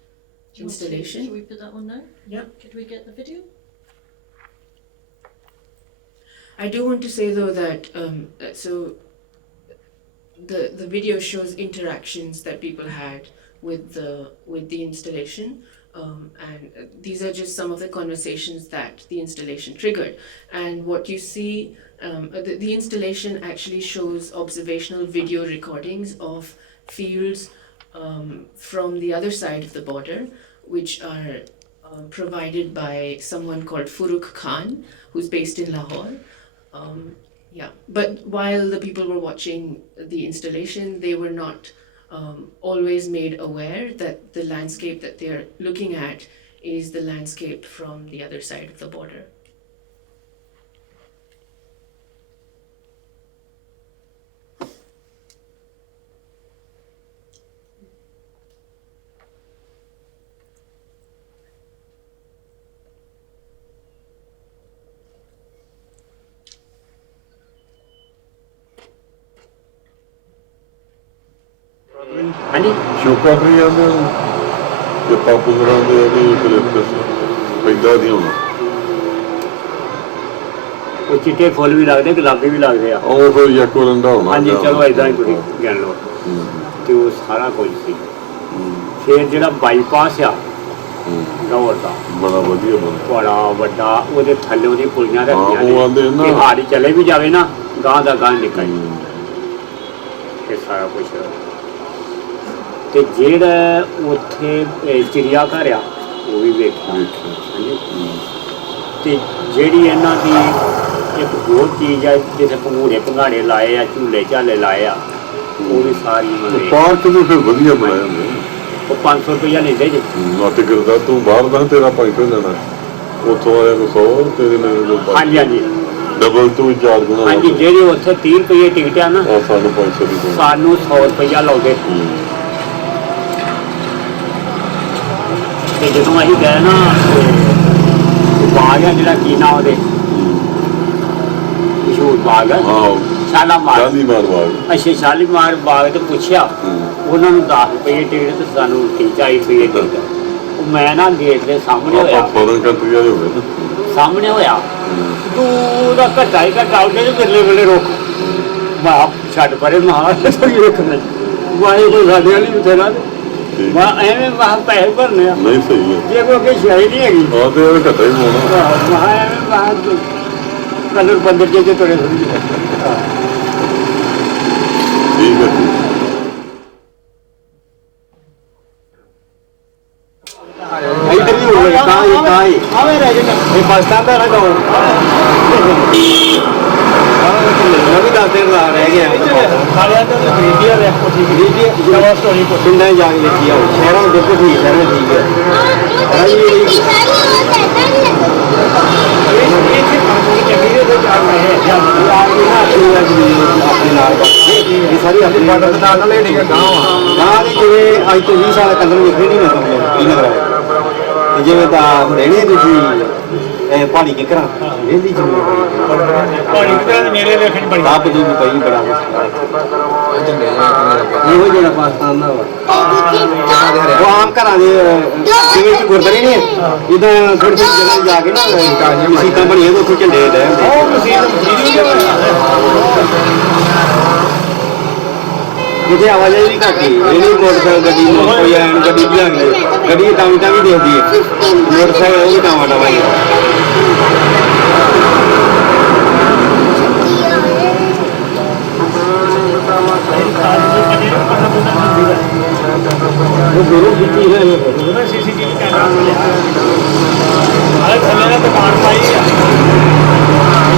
installation. Should we put that on now? Yeah. Could we get the video? I do want to say though that so the video shows interactions that people had with the installation, and these are just some of the conversations that the installation triggered. And what you see, the installation actually shows observational video recordings of fields from the other side of the border, which are provided by someone called Furuk Khan, who's based in Lahore. But while the people were watching the installation, they were not always made aware that the landscape that they're looking at is the landscape from the other side of the border. ਹਾਂਜੀ ਸ਼ੋਕਾ tree ਆਉਂਦੇ ਨੇ ਜੇ popular ਆਉਂਦੇ ਆ ਵੀ clips ਪੈਦਾ ਨਹੀਂ ਹੋਣਾ ਉਹ ਚਿੱਟੇ ਫੁੱਲ ਵੀ ਲੱਗਦੇ ਗੁਲਾਬੀ ਵੀ ਲੱਗਦੇ ਆ ਉਹ ਫਿਰ ਯਕਵਲੰਦਾ ਹੋਣਾ ਹਾਂਜੀ ਚਲੋ ਏਦਾਂ ਹੀ ਤੁਸੀਂ ਗਿਣ ਲਓ ਤੇ ਉਹ ਸਾਰਾ ਕੁਝ ਸੀ ਫਿਰ ਜਿਹੜਾ ਬਾਈਪਾਸ ਆ ਗੌਰ ਦਾ ਬੜਾ ਵਧੀਆ ਬਣਿਆ ਬੜਾ ਵੱਡਾ ਉਹਦੇ ਥੱਲੇ ਉਹਦੀ ਪੁਲੀਆਂ ਹਾਂ, ਰੱਖੀਆਂ ਉਹ ਆਂਦੇ ਨਾ- ਕਿ ਹਾੜੀ ਚਲੇ ਵੀ ਜਾਵੇ ਨਾ ਗਾਂ ਦਾ ਗਾਂ ਨਿਕਲ ਇਹ ਸਾਰਾ ਕੁਝ ਤੇ ਜਿਹੜਾ ਉੱਥੇ ਚਿੜੀਆ ਘਰ ਆ ਉਹ ਵੀ ਵੇਖਿਆ ਹਾਂਜੀ ਤੇ ਜਿਹੜੀ ਇਹਨਾਂ ਦੀ ਇੱਕ ਹੋਰ ਚੀਜ਼ ਆ ਜਿੱਥੇ ਭੰਗੂੜੇ ਭੰਗਾੜੇ ਲਾਏ ਆ ਝੂਲੇ ਝਾਲੇ ਲਾਏ ਆ ਉਹ ਵੀ ਸਾਰੀ ਮਤਲਬ ਪਾਰਕ ਵੀ ਫਿਰ ਵਧੀਆ ਬਣਾਇਆ ਹੁੰਦਾ ਉਹ 500 ਰੁਪਇਆ ਲੈਂਦੇ ਜੀ ਨਾਟਕ ਕਰਦਾ ਤੂੰ ਬਾਹਰ ਦਾ ਤੇਰਾ 500 ਲੈਣਾ ਉੱਥੋਂ ਆਇਆ ਕੋ 100 ਤੇਰੇ ਨਾਲ ਹਾਂਜੀ ਹਾਂਜੀ ਡਬਲ ਤੋਂ 4 ਗੁਣਾ ਹਾਂਜੀ ਜਿਹੜੀ ਉੱਥੇ 30 ਰੁਪਏ ਟਿਕਟ ਆ ਨਾ ਸਾਨੂੰ 500 ਦੀ ਦੇਣੀ। ਸਾਨੂੰ 100 ਰੁਪਇਆ ਲਾਉਂਦੇ ਤੇ ਜਦੋਂ ਅਸੀਂ ਗਏ ਨਾ ਤੇ ਬਾਗ ਆ ਜਿਹੜਾ ਕੀ ਨਾਂ ਉਹਦੇ ਮਸ਼ਹੂਰ ਬਾਗ ਆ ਹਾਂ ਸ਼ਾਲੀਮਾਰ ਗਾਂਧੀ ਮਾਰਵਾਗ ਅੱਛਾ ਸ਼ਾਲੀਮਾਰ ਬਾਗ ਤੇ ਪੁੱਛਿਆ ਉਹਨਾਂ ਨੂੰ 10 ਰੁਪਏ ਟਿਕਟ ਤੇ ਸਾਨੂੰ 40 ਰੁਪਏ ਟਿਕਟ ਉਹ ਮੈਂ ਨਾ ਗੇਟ ਦੇ ਸਾਹਮਣੇ ਆਪਾਂ ਹੋਇਆ ਫੋਰਨ ਕੰਟਰੀ ਵਾਲੇ ਹੋ ਗਏ ਨਾ ਸਾਹਮਣੇ ਹੋਇਆ ਦੂਰ ਘੱਟਾ ਹੀ ਘੱਟਾ ਉਹਦੇ ਵਿਰਲੇ ਵੇਲੇ ਰੁਕ ਮੈਂ ਛੱਡ ਪਰੇ ਮਹਾਂ ਥੋੜੀ ਵੇਖਣਾ ਵਾਏ ਕੋਈ ਸਾਡੇ ਵਾਲੀ ਬਥੇਰਾ ਠੀਕ। ਮੈਂ ਐਵੇਂ ਮਹਾਂ ਪੈਸੇ ਭਰਨੇ ਆ ਨਹੀਂ ਸਹੀ ਹੈ ਜੇ ਕੋਈ ਅੱਗੇ ਸ਼ਾਹੀ ਨਹੀਂ ਹੈਗੀ ਹਾਂ ਤੇ ਉਹ ਘਟਾ ਹੀ ਹੋਣਾ ਮਹਾਂ ਐਵੇਂ ਮਹਾਂ ਕਲਰ ਬੰਦਰ ਜੇ ਤੁਰੇ ਥੋੜੀ ਠੀਕ ਹੈ ਇੱਧਰ ਵੀ ਹੋ ਗਿਆ ਤਾਂ ਹੀ ਆਵੇ ਰਹਿ ਜਾਂਦਾ ਇਹ ਪਾਕਿਸਤਾਨ ਦਾ ਰਗਾਉ ਨਵੀਂ ਦੱਸ ਦਿਨ ਲਾ ਰਹਿ ਗਿਆ ਸਾਲਿਆਂ ਤੋਂ ਗਰੀਬੀ ਆ ਦੇਖੋ ਠੀਕ ਗਰੀਬੀ ਜਵਾ ਸਟੋਰੀ ਕੋ ਪਿੰਡਾਂ ਜਾ ਕੇ ਦੇਖੀ ਆ ਸ਼ਹਿਰਾਂ ਦੇ ਦੇਖੋ ਠੀਕ ਸ਼ਹਿਰਾਂ ਠੀਕ ਹੈ ਇਹ ਸਾਰੀ ਆਪਣੀ ਬਾਰਡਰ ਦੇ ਨਾਲ ਲੈਣੀ ਹੈ ਗਾਂਵ ਗਾਂਵ ਦੇ ਜਿਵੇਂ ਅੱਜ ਤੋਂ 20 ਸਾਲ ਕਦਰ ਵੇਖੇ ਨਹੀਂ ਮੈਂ ਤੁਹਾਨੂੰ ਨਗਰ ਤੇ ਜਿਵੇਂ ਤਾਂ ਹੁੰਦੇ ਨਹੀਂ ਤੁਸੀਂ ਇਹ ਪਹਾੜੀ ਕਿਕਰਾਂ ਇਹਦੀ ਜ਼ਮੀਨ ਪਹਾੜੀ ਕਿਕਰਾਂ ਦੇ ਮੇਰੇ ਵੇਖਣ ਬੜੀ ਆਪ ਜੀ ਨੂੰ ਪਈ ਬੜਾ ਇਹੋ ਜਿਹੜਾ ਪਾਕਿਸਤਾਨ ਦਾ ਵਾ ਉਹ ਆਮ ਘਰਾਂ ਦੇ ਜਿਵੇਂ ਕਿ ਗੁਰਦੁਆਰੇ ਨਹੀਂ ਇਦਾਂ ਥੋੜੀ ਥੋੜੀ ਜਗ੍ਹਾ ਜਾ ਕੇ ਨਾ ਮਸੀਤਾਂ ਬਣੀਆਂ ਤੇ ਉੱਥੇ ਝੰਡੇ ਲੈ ਜਿੱਥੇ ਆਵਾਜਾਈ ਵੀ ਘੱਟ ਹੀ ਇਹ ਨਹੀਂ ਮੋਟਰਸਾਈਕਲ ਗੱਡੀ ਕੋਈ ਐਨ ਗੱਡੀ ਵੀ ਲੱਗ ਗਈ ਗੱਡੀ ਟਾਵੀਂ ਵੀ ਦੇਖਦੀ ਹੈ ਮੋਟਰਸਾਈਕਲ ਉਹ ਵੀ ਟਾਵਾਂ ਟਾਵਾਂ ਉਹ ਗੁਰੂ ਕੀਤੀ ਹੈ ਉਹਦਾ ਸੀਸੀਟੀਵੀ ਕੈਮਰਾ ਆਲੇ ਥੱਲੇ ਨੇ ਦੁਕਾਨ ਪਾਈ ਆ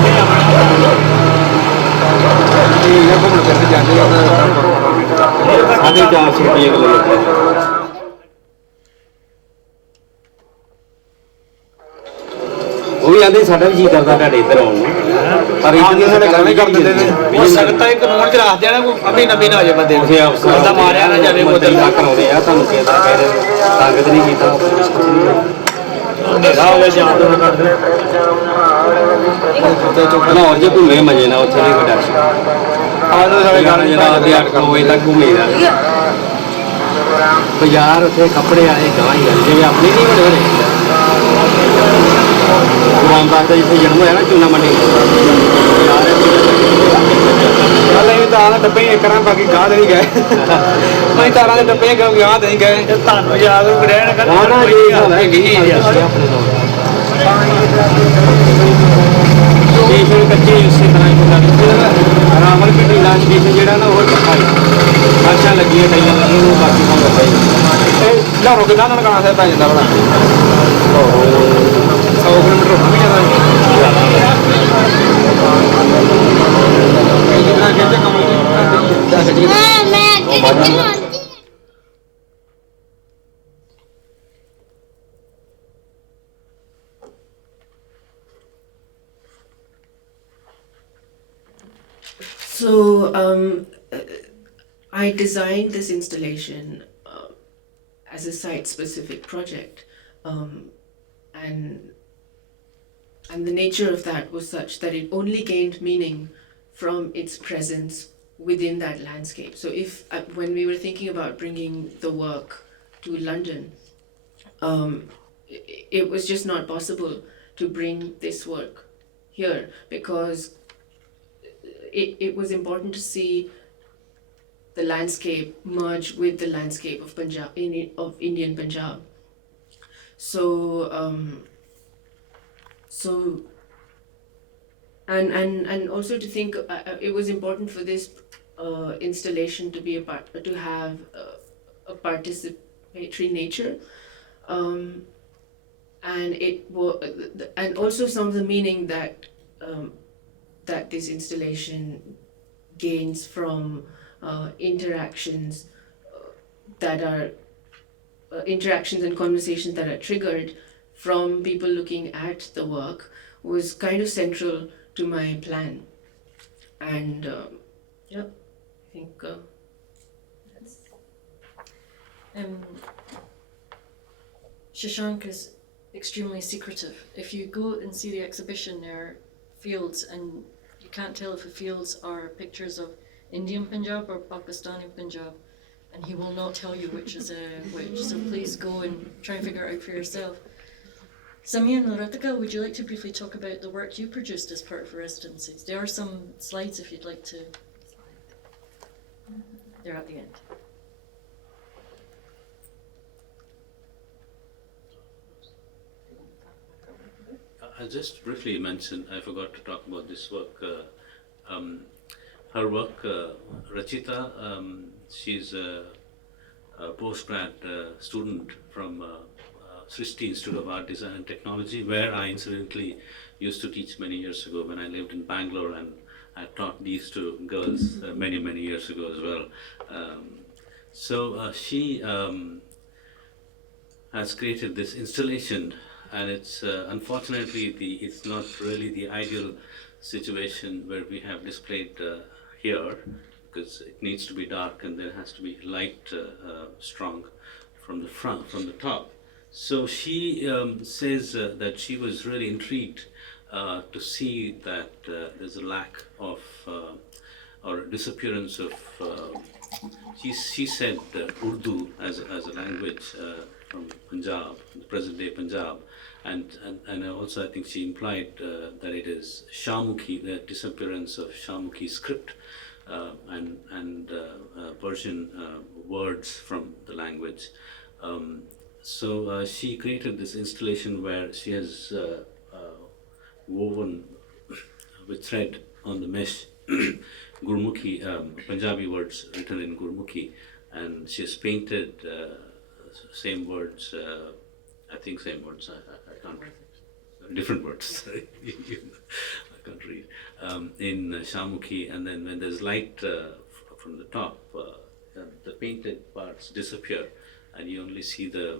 ਇਹ ਆਪਣਾ ਇਹ ਘੁੰਮਣ ਫਿਰਨ ਜਾਂਦੇ ਆ ਸਾਡੇ 400 ਰੁਪਏ ਕਿਲੋ ਉਹ ਵੀ ਆਂਦੇ ਸਾਡਾ ਵੀ ਜੀ ਕਰਦਾ ਤੁਹਾਡੇ ਇੱਧਰ ਆਉਣ ਨੂੰ ਪਰ ਇੱਧਰ ਸਾਡੇ ਗੱਲ ਨਹੀਂ ਕਰ ਦਿੰਦੇ ਨੇ ਉਹ ਸਖਤਾਂ ਇੱਕ ਕਾਨੂੰਨ ਚ ਰੱਖ ਦੇਣਾ ਕੋਈ ਅਮੀ ਨਬੀ ਨਾ ਹੋ ਜਾਏ ਬੰਦੇ ਉਸੇ ਅਫਸਰ ਦਾ ਮਾਰਿਆ ਨਾ ਜਾਵੇ ਬੋਤਲ ਨਾ ਕਰਾਉਂਦੇ ਆ ਤੁਹਾਨੂੰ ਕਿਹਦਾ ਕਹਿ ਤਾਕਤ ਨਹੀਂ ਕੀਤਾ ਹਨੇਰਾ ਹੋ ਗਿਆ ਜਾਣ ਤੋਂ ਕਰਦੇ ਨਾ ਜੇ ਘੁੰਮੇ ਮਜੇ ਨਾਲ ਉੱਥੇ ਨਹੀਂ ਕੋਈ ਡਰ ਆਹ ਸਾਡੇ ਗਾਣੇ ਰਾਤ ਦੇ 8 ਵਜੇ ਤੱਕ ਘੁੰਮੇਦਾ ਬਾਜ਼ਾਰ ਉੱਥੇ ਕੱਪੜੇ ਆਏ ਗਾਂ ਹੀ ਜਿਵੇਂ ਆਪਣੇ ਨਹੀਂ ਬਣੇ ਬਣੇ ਰਾਮਦਾਸ ਦਾ ਜਿੱਥੇ ਜਨਮ ਹੋਇਆ ਨਾ ਚੂਨਾ ਮੰਡੀ ਚੱਲ ਇਹ ਤਾਂ ਡੱਬੇ ਹੀ ਕਰਾਂ ਬਾਕੀ ਗਾਹ ਦੇ ਨਹੀਂ ਗਏ ਮੈਂ ਤਾਰਾਂ ਦੇ ਡੱਬੇ ਗਾਹ ਦੇ ਨਹੀਂ ਗਏ ਤੁਹਾਨੂੰ ਯਾਦ ਰਹਿਣ ਕਰ ਨਾ ਜੀ ਹੈ ਗਈ ਸਟੇਸ਼ਨ ਕੱਚੇ ਉਸੇ ਤਰ੍ਹਾਂ ਹੀ ਹੁੰਦਾ ਰਾਮਲ ਪਿੰਡੀ ਦਾ ਸਟੇਸ਼ਨ ਜਿਹੜਾ ਨਾ ਉਹ ਕੱਚਾ ਹੈ ਆਸ਼ਾ ਲੱਗੀਆਂ ਟਾਈਆਂ ਲੱਗੀਆਂ ਉਹ ਬਾਕੀ ਕੰਮ ਕਰਦਾ ਹੈ ਇਹ ਲਾਹੌਰੋਂ ਕਿੰਨਾ ਨਾਲ ਕਣਾ ਪੈ ਜਾਂਦਾ ਬਣਾ 100 ਕਿਲੋਮੀਟਰ ਹੋ ਵੀ ਜਾਂਦਾ So I designed this installation as a site-specific project, and the nature of that was such that it only gained meaning from its presence within that landscape. So if when we were thinking about bringing the work to London, it was just not possible to bring this work here because it was important to see the landscape merge with the landscape of Punjab, of Indian Punjab. And also to think it was important for this installation to be to have a participatory nature, and also some of the meaning that that this installation gains from interactions that are interactions and conversations that are triggered from people looking at the work was kind of central to my plan. And yeah, I think that's... Shashank is extremely secretive. If you go and see the exhibition, there are fields, and you can't tell if the fields are pictures of Indian Punjab or Pakistani Punjab, and he will not tell you which is which. So please go and try and figure it out for yourself. Samia and Ratika, would you like to briefly talk about the work you produced as part of your residencies? There are some slides if you'd like to. They're at the end. I'll just briefly mention, I forgot to talk about this work. Her work, Ratika, she's a postgrad student from Srishti Institute of Art, Design and Technology, where I incidentally used to teach many years ago when I lived in Bangalore, and I taught these two girls many, many years ago as well. So she has created this installation, and it's unfortunately it's not really the ideal situation where we have displayed here, because it needs to be dark and there has to be light strong from the front, from the top. So she says that she was really intrigued to see that there's a lack of or disappearance of. She said Urdu as a language from Punjab, the present day Punjab, and also I think she implied that it is Shamukhi, the disappearance of Shamukhi script and Persian words from the language. So she created this installation where she has woven with thread on the mesh Gurmukhi, Punjabi words written in Gurmukhi, and she has painted same words, I think same words, I can't read, different words, I can't read, in Shamukhi, and then when there's light from the top, the painted parts disappear, and you only see the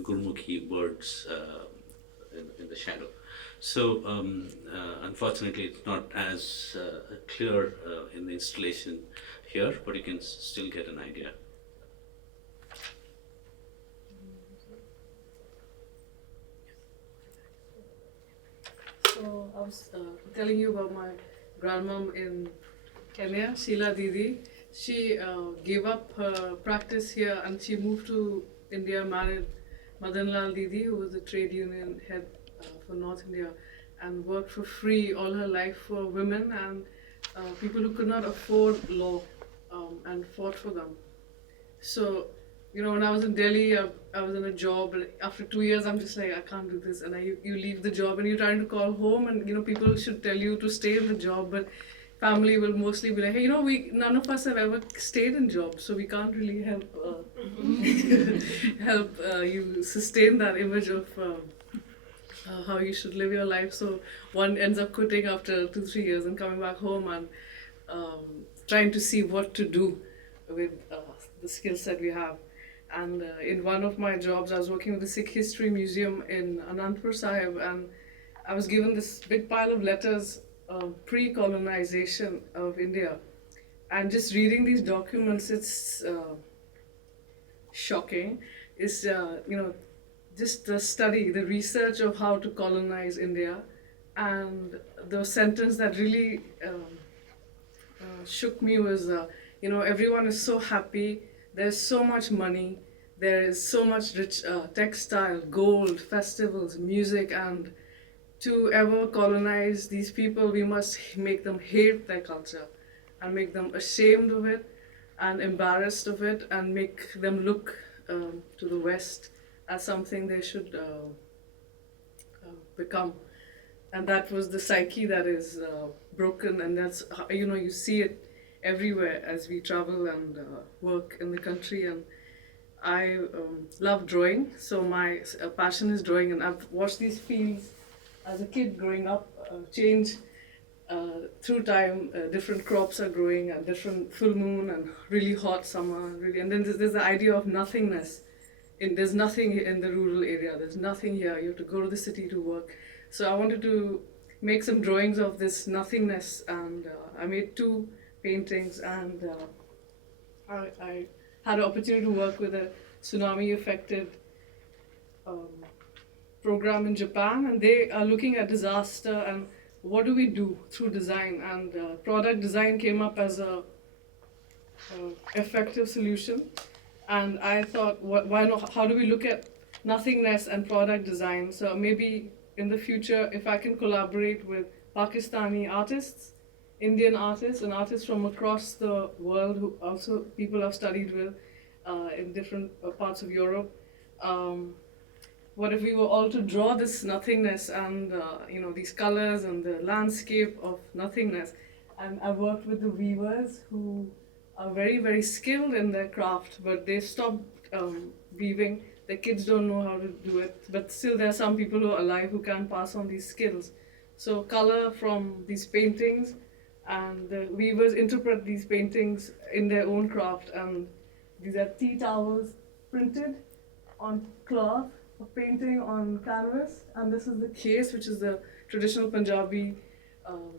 Gurmukhi words in the shadow. So unfortunately it's not as clear in the installation here, but you can still get an idea. So I was telling you about my grandmom in Kenya, Sheila Didi. She gave up her practice here and she moved to India, married Madan Lal Didi, who was the trade union head for North India, and worked for free all her life for women and people who could not afford law, and fought for them. So, you know, when I was in Delhi, I was in a job, and after 2 years, I'm just like, I can't do this. And you leave the job and you're trying to call home, and, you know, people should tell you to stay in the job, but family will mostly be like, hey, you know, none of us have ever stayed in jobs, so we can't really help help you sustain that image of how you should live your life. So one ends up quitting after 2-3 years and coming back home and trying to see what to do with the skill set we have. And in one of my jobs, I was working with the Sikh History Museum in Anandpur Sahib, and I was given this big pile of letters of pre-colonization of India. And just reading these documents, it's shocking. It's, you know, just the study, the research of how to colonize India, and the sentence that really shook me was, everyone is so happy. There's so much money. There is so much rich textile, gold, festivals, music, and to ever colonize these people, we must make them hate their culture and make them ashamed of it and embarrassed of it and make them look to the West as something they should become. And that was the psyche that is broken, and that's how, you see it everywhere as we travel and work in the country. And I love drawing, so my passion is drawing, and I've watched these fields as a kid growing up change through time. Different crops are growing at different full moon and really hot summer, and then there's the idea of nothingness. There's nothing in the rural area. There's nothing here. You have to go to the city to work. So I wanted to make some drawings of this nothingness, and I made 2 paintings, and I had an opportunity to work with a tsunami-affected program in Japan, and they are looking at disaster and what do we do through design, and product design came up as a effective solution. And I thought, why not? How do we look at nothingness and product design? So maybe in the future, if I can collaborate with Pakistani artists, Indian artists, and artists from across the world who also people I've studied with in different parts of Europe. What if we were all to draw this nothingness and these colors and the landscape of nothingness? And I worked with the weavers who are very, very skilled in their craft, but they stopped weaving. Their kids don't know how to do it, but still there are some people who are alive who can pass on these skills. So color from these paintings, and the weavers interpret these paintings in their own craft, and these are tea towels printed on cloth, a painting on canvas, and this is the case, which is the traditional Punjabi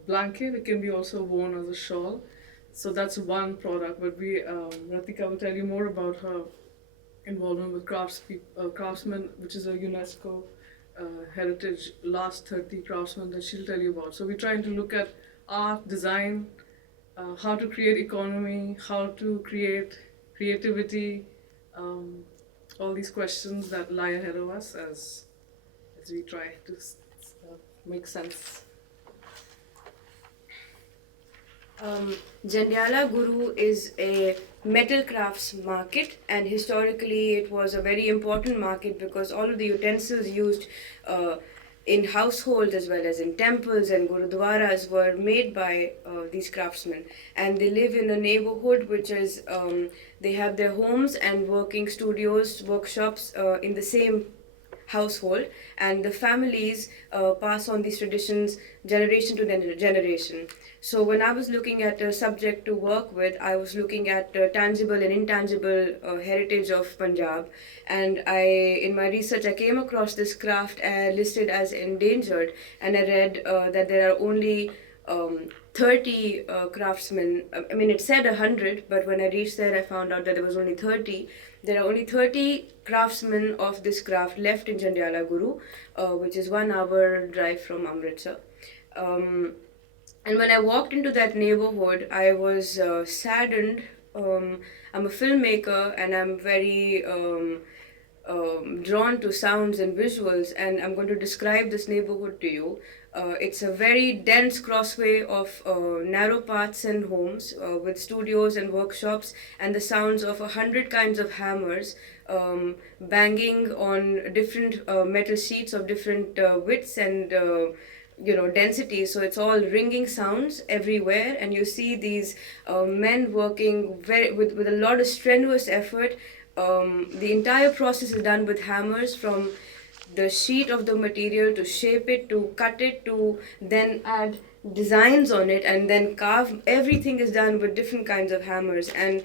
blanket. It can be also worn as a shawl. So that's one product, but Ratika will tell you more about her involvement with craftsmen, which is a UNESCO heritage, last 30 craftsmen that she'll tell you about. So we're trying to look at art, design, how to create economy, how to create creativity, all these questions that lie ahead of us as we try to make sense. Jandiala Guru is a metal crafts market, and historically it was a very important market because all of the utensils used in households as well as in temples and gurudwaras were made by these craftsmen, and they live in a neighborhood which is they have their homes and working studios, workshops in the same household, and the families pass on these traditions generation to generation. So when I was looking at a subject to work with, I was looking at tangible and intangible heritage of Punjab, and in my research I came across this craft listed as endangered, and I read that there are only 30 craftsmen. I mean, it said 100, but when I reached there I found out that there was only 30. There are only 30 craftsmen of this craft left in Jandiala Guru, which is 1 hour drive from Amritsar. And when I walked into that neighborhood, I was saddened. I'm a filmmaker, and I'm very drawn to sounds and visuals, and I'm going to describe this neighborhood to you. It's a very dense crossway of narrow paths and homes with studios and workshops, and the sounds of 100 kinds of hammers banging on different metal sheets of different widths and density. So it's all ringing sounds everywhere, and you see these men working with a lot of strenuous effort. The entire process is done with hammers, from the sheet of the material to shape it, to cut it, to then add designs on it and then carve. Everything is done with different kinds of hammers, and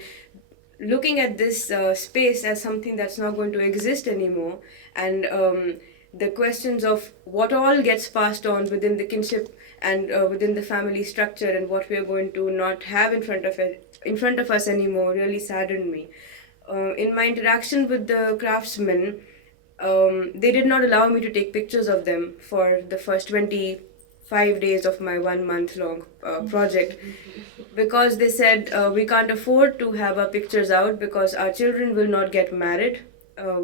looking at this space as something that's not going to exist anymore, and the questions of what all gets passed on within the kinship and within the family structure, and what we are going to not have in front of us anymore, really saddened me. In my interaction with the craftsmen, they did not allow me to take pictures of them for the first 25 5 days of my 1 month long project, because they said we can't afford to have our pictures out because our children will not get married.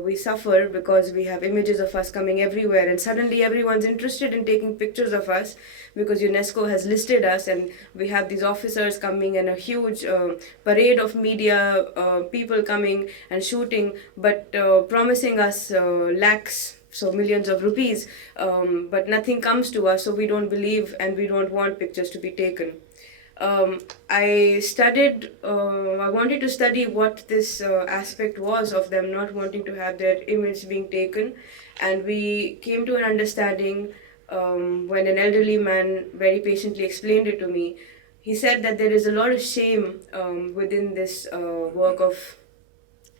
We suffer because we have images of us coming everywhere, and suddenly everyone's interested in taking pictures of us because UNESCO has listed us, and we have these officers coming and a huge parade of media people coming and shooting, but promising us lakhs, so millions of rupees, but nothing comes to us, so we don't believe and we don't want pictures to be taken. I wanted to study what this aspect was of them not wanting to have their image being taken, and we came to an understanding when an elderly man very patiently explained it to me. He said that there is a lot of shame within this work of,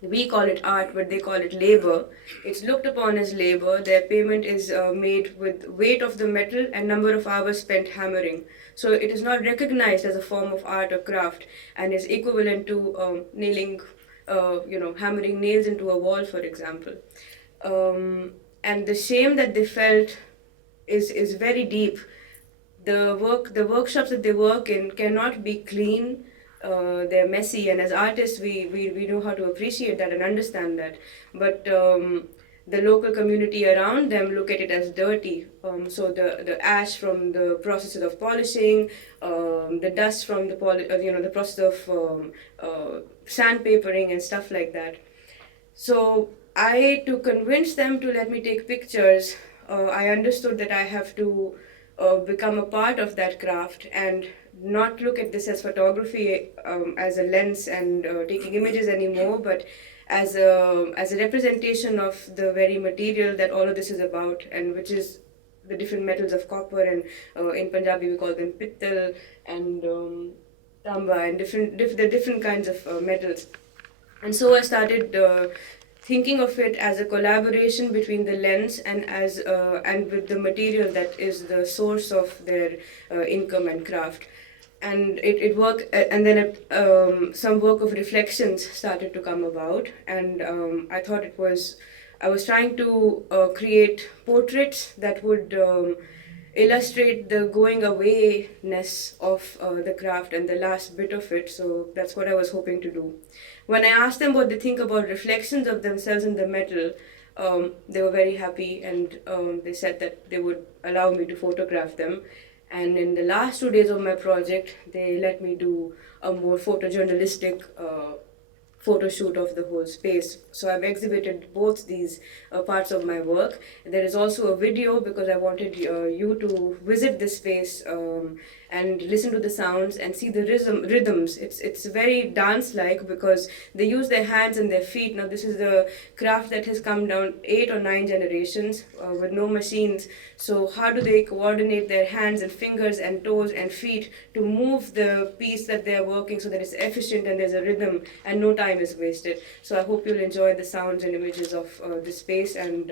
we call it art, but they call it labor. It's looked upon as labor. Their payment is made with weight of the metal and number of hours spent hammering. So it is not recognized as a form of art or craft, and is equivalent to nailing, hammering nails into a wall, for example. And the shame that they felt is very deep. The workshops that they work in cannot be clean. They're messy, and as artists we know how to appreciate that and understand that, but the local community around them look at it as dirty. So the ash from the process of polishing, the dust from the the process of sandpapering and stuff like that. So to convince them to let me take pictures, I understood that I have to become a part of that craft and not look at this as photography as a lens and taking images anymore, but as a representation of the very material that all of this is about, and which is the different metals of copper, and in Punjabi we call them pittal and tamba, and the different kinds of metals. And so I started thinking of it as a collaboration between the lens and with the material that is the source of their income and craft. And it worked, and then some work of reflections started to come about, and I thought I was trying to create portraits that would illustrate the going awayness of the craft and the last bit of it. So that's what I was hoping to do. When I asked them what they think about reflections of themselves in the metal, they were very happy, and they said that they would allow me to photograph them. And in the last 2 days of my project, they let me do a more photojournalistic photo shoot of the whole space. So I've exhibited both these parts of my work. There is also a video because I wanted you to visit this space and listen to the sounds and see the rhythms. It's very dance-like because they use their hands and their feet. Now this is the craft that has come down 8 or 9 generations with no machines. So how do they coordinate their hands and fingers and toes and feet to move the piece that they're working so that it's efficient and there's a rhythm and no time is wasted. So I hope you'll enjoy the sounds and images of this space, and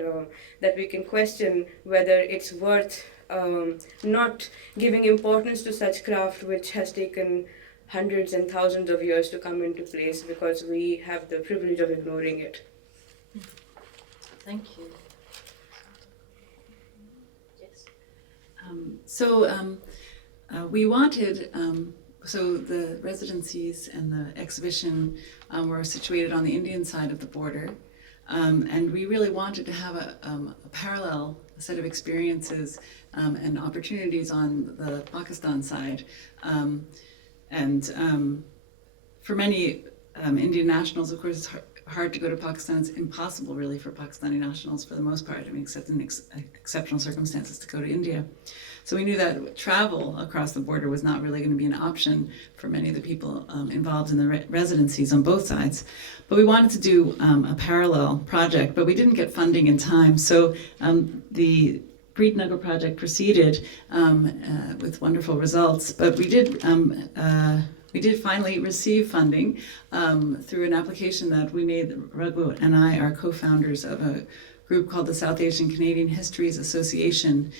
that we can question whether it's worth not giving importance to such craft which has taken hundreds and thousands of years to come into place because we have the privilege of ignoring it. Thank you. Yes. We wanted, so the residencies and the exhibition were situated on the Indian side of the border, and we really wanted to have a parallel set of experiences and opportunities on the Pakistan side. For many Indian nationals, of course, it's hard to go to Pakistan. It's impossible, really, for Pakistani nationals, for the most part, except in exceptional circumstances, to go to India. So we knew that travel across the border was not really going to be an option for many of the people involved in the residencies on both sides. But we wanted to do a parallel project, but we didn't get funding in time. So the Preet Nagar project proceeded with wonderful results, but we did finally receive funding through an application that we made. Raghu and I are co-founders of a group called the South Asian Canadian Histories Association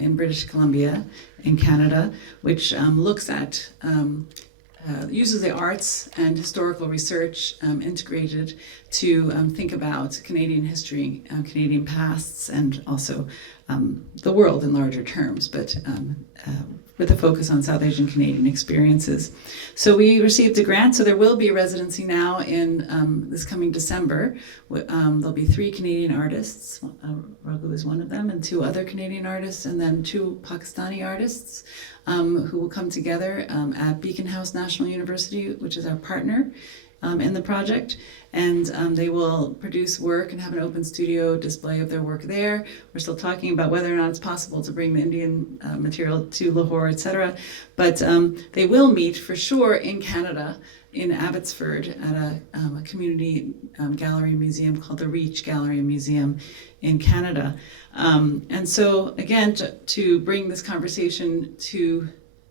in British Columbia in Canada, which looks at uses the arts and historical research integrated to think about Canadian history, Canadian pasts, and also the world in larger terms, but with a focus on South Asian Canadian experiences. So we received a grant, so there will be a residency now in this coming December. There'll be 3 Canadian artists, Raghu is one of them, and 2 other Canadian artists, and then 2 Pakistani artists who will come together at Beacon House National University, which is our partner in the project, and they will produce work and have an open studio display of their work there. We're still talking about whether or not it's possible to bring the Indian material to Lahore, etc. But they will meet for sure in Canada, in Abbotsford, at a community gallery museum called the Reach Gallery and Museum in Canada. And so again, to bring this conversation to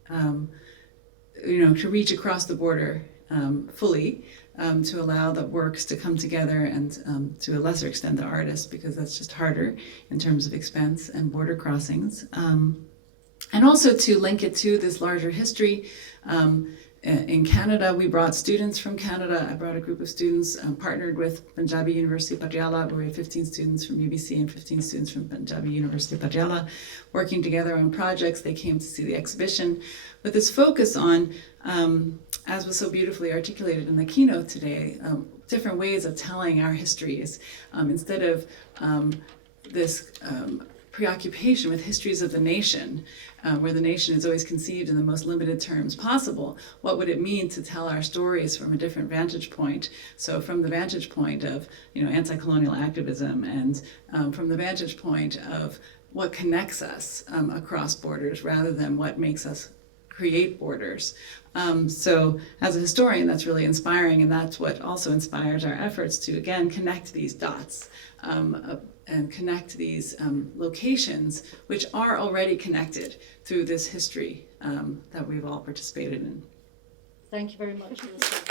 to reach across the border fully, to allow the works to come together, and to a lesser extent the artists, because that's just harder in terms of expense and border crossings. And also to link it to this larger history. In Canada, we brought students from Canada. I brought a group of students, partnered with Punjabi University Patiala, where we have 15 students from UBC and 15 students from Punjabi University Patiala, working together on projects. They came to see the exhibition with this focus on, as was so beautifully articulated in the keynote today, different ways of telling our histories. Instead of this preoccupation with histories of the nation, where the nation is always conceived in the most limited terms possible, what would it mean to tell our stories from a different vantage point? So from the vantage point of anti-colonial activism, and from the vantage point of what connects us across borders, rather than what makes us create borders. So as a historian, that's really inspiring, and that's what also inspires our efforts to, again, connect these dots and connect these locations, which are already connected through this history that we've all participated in. Thank you very much for this.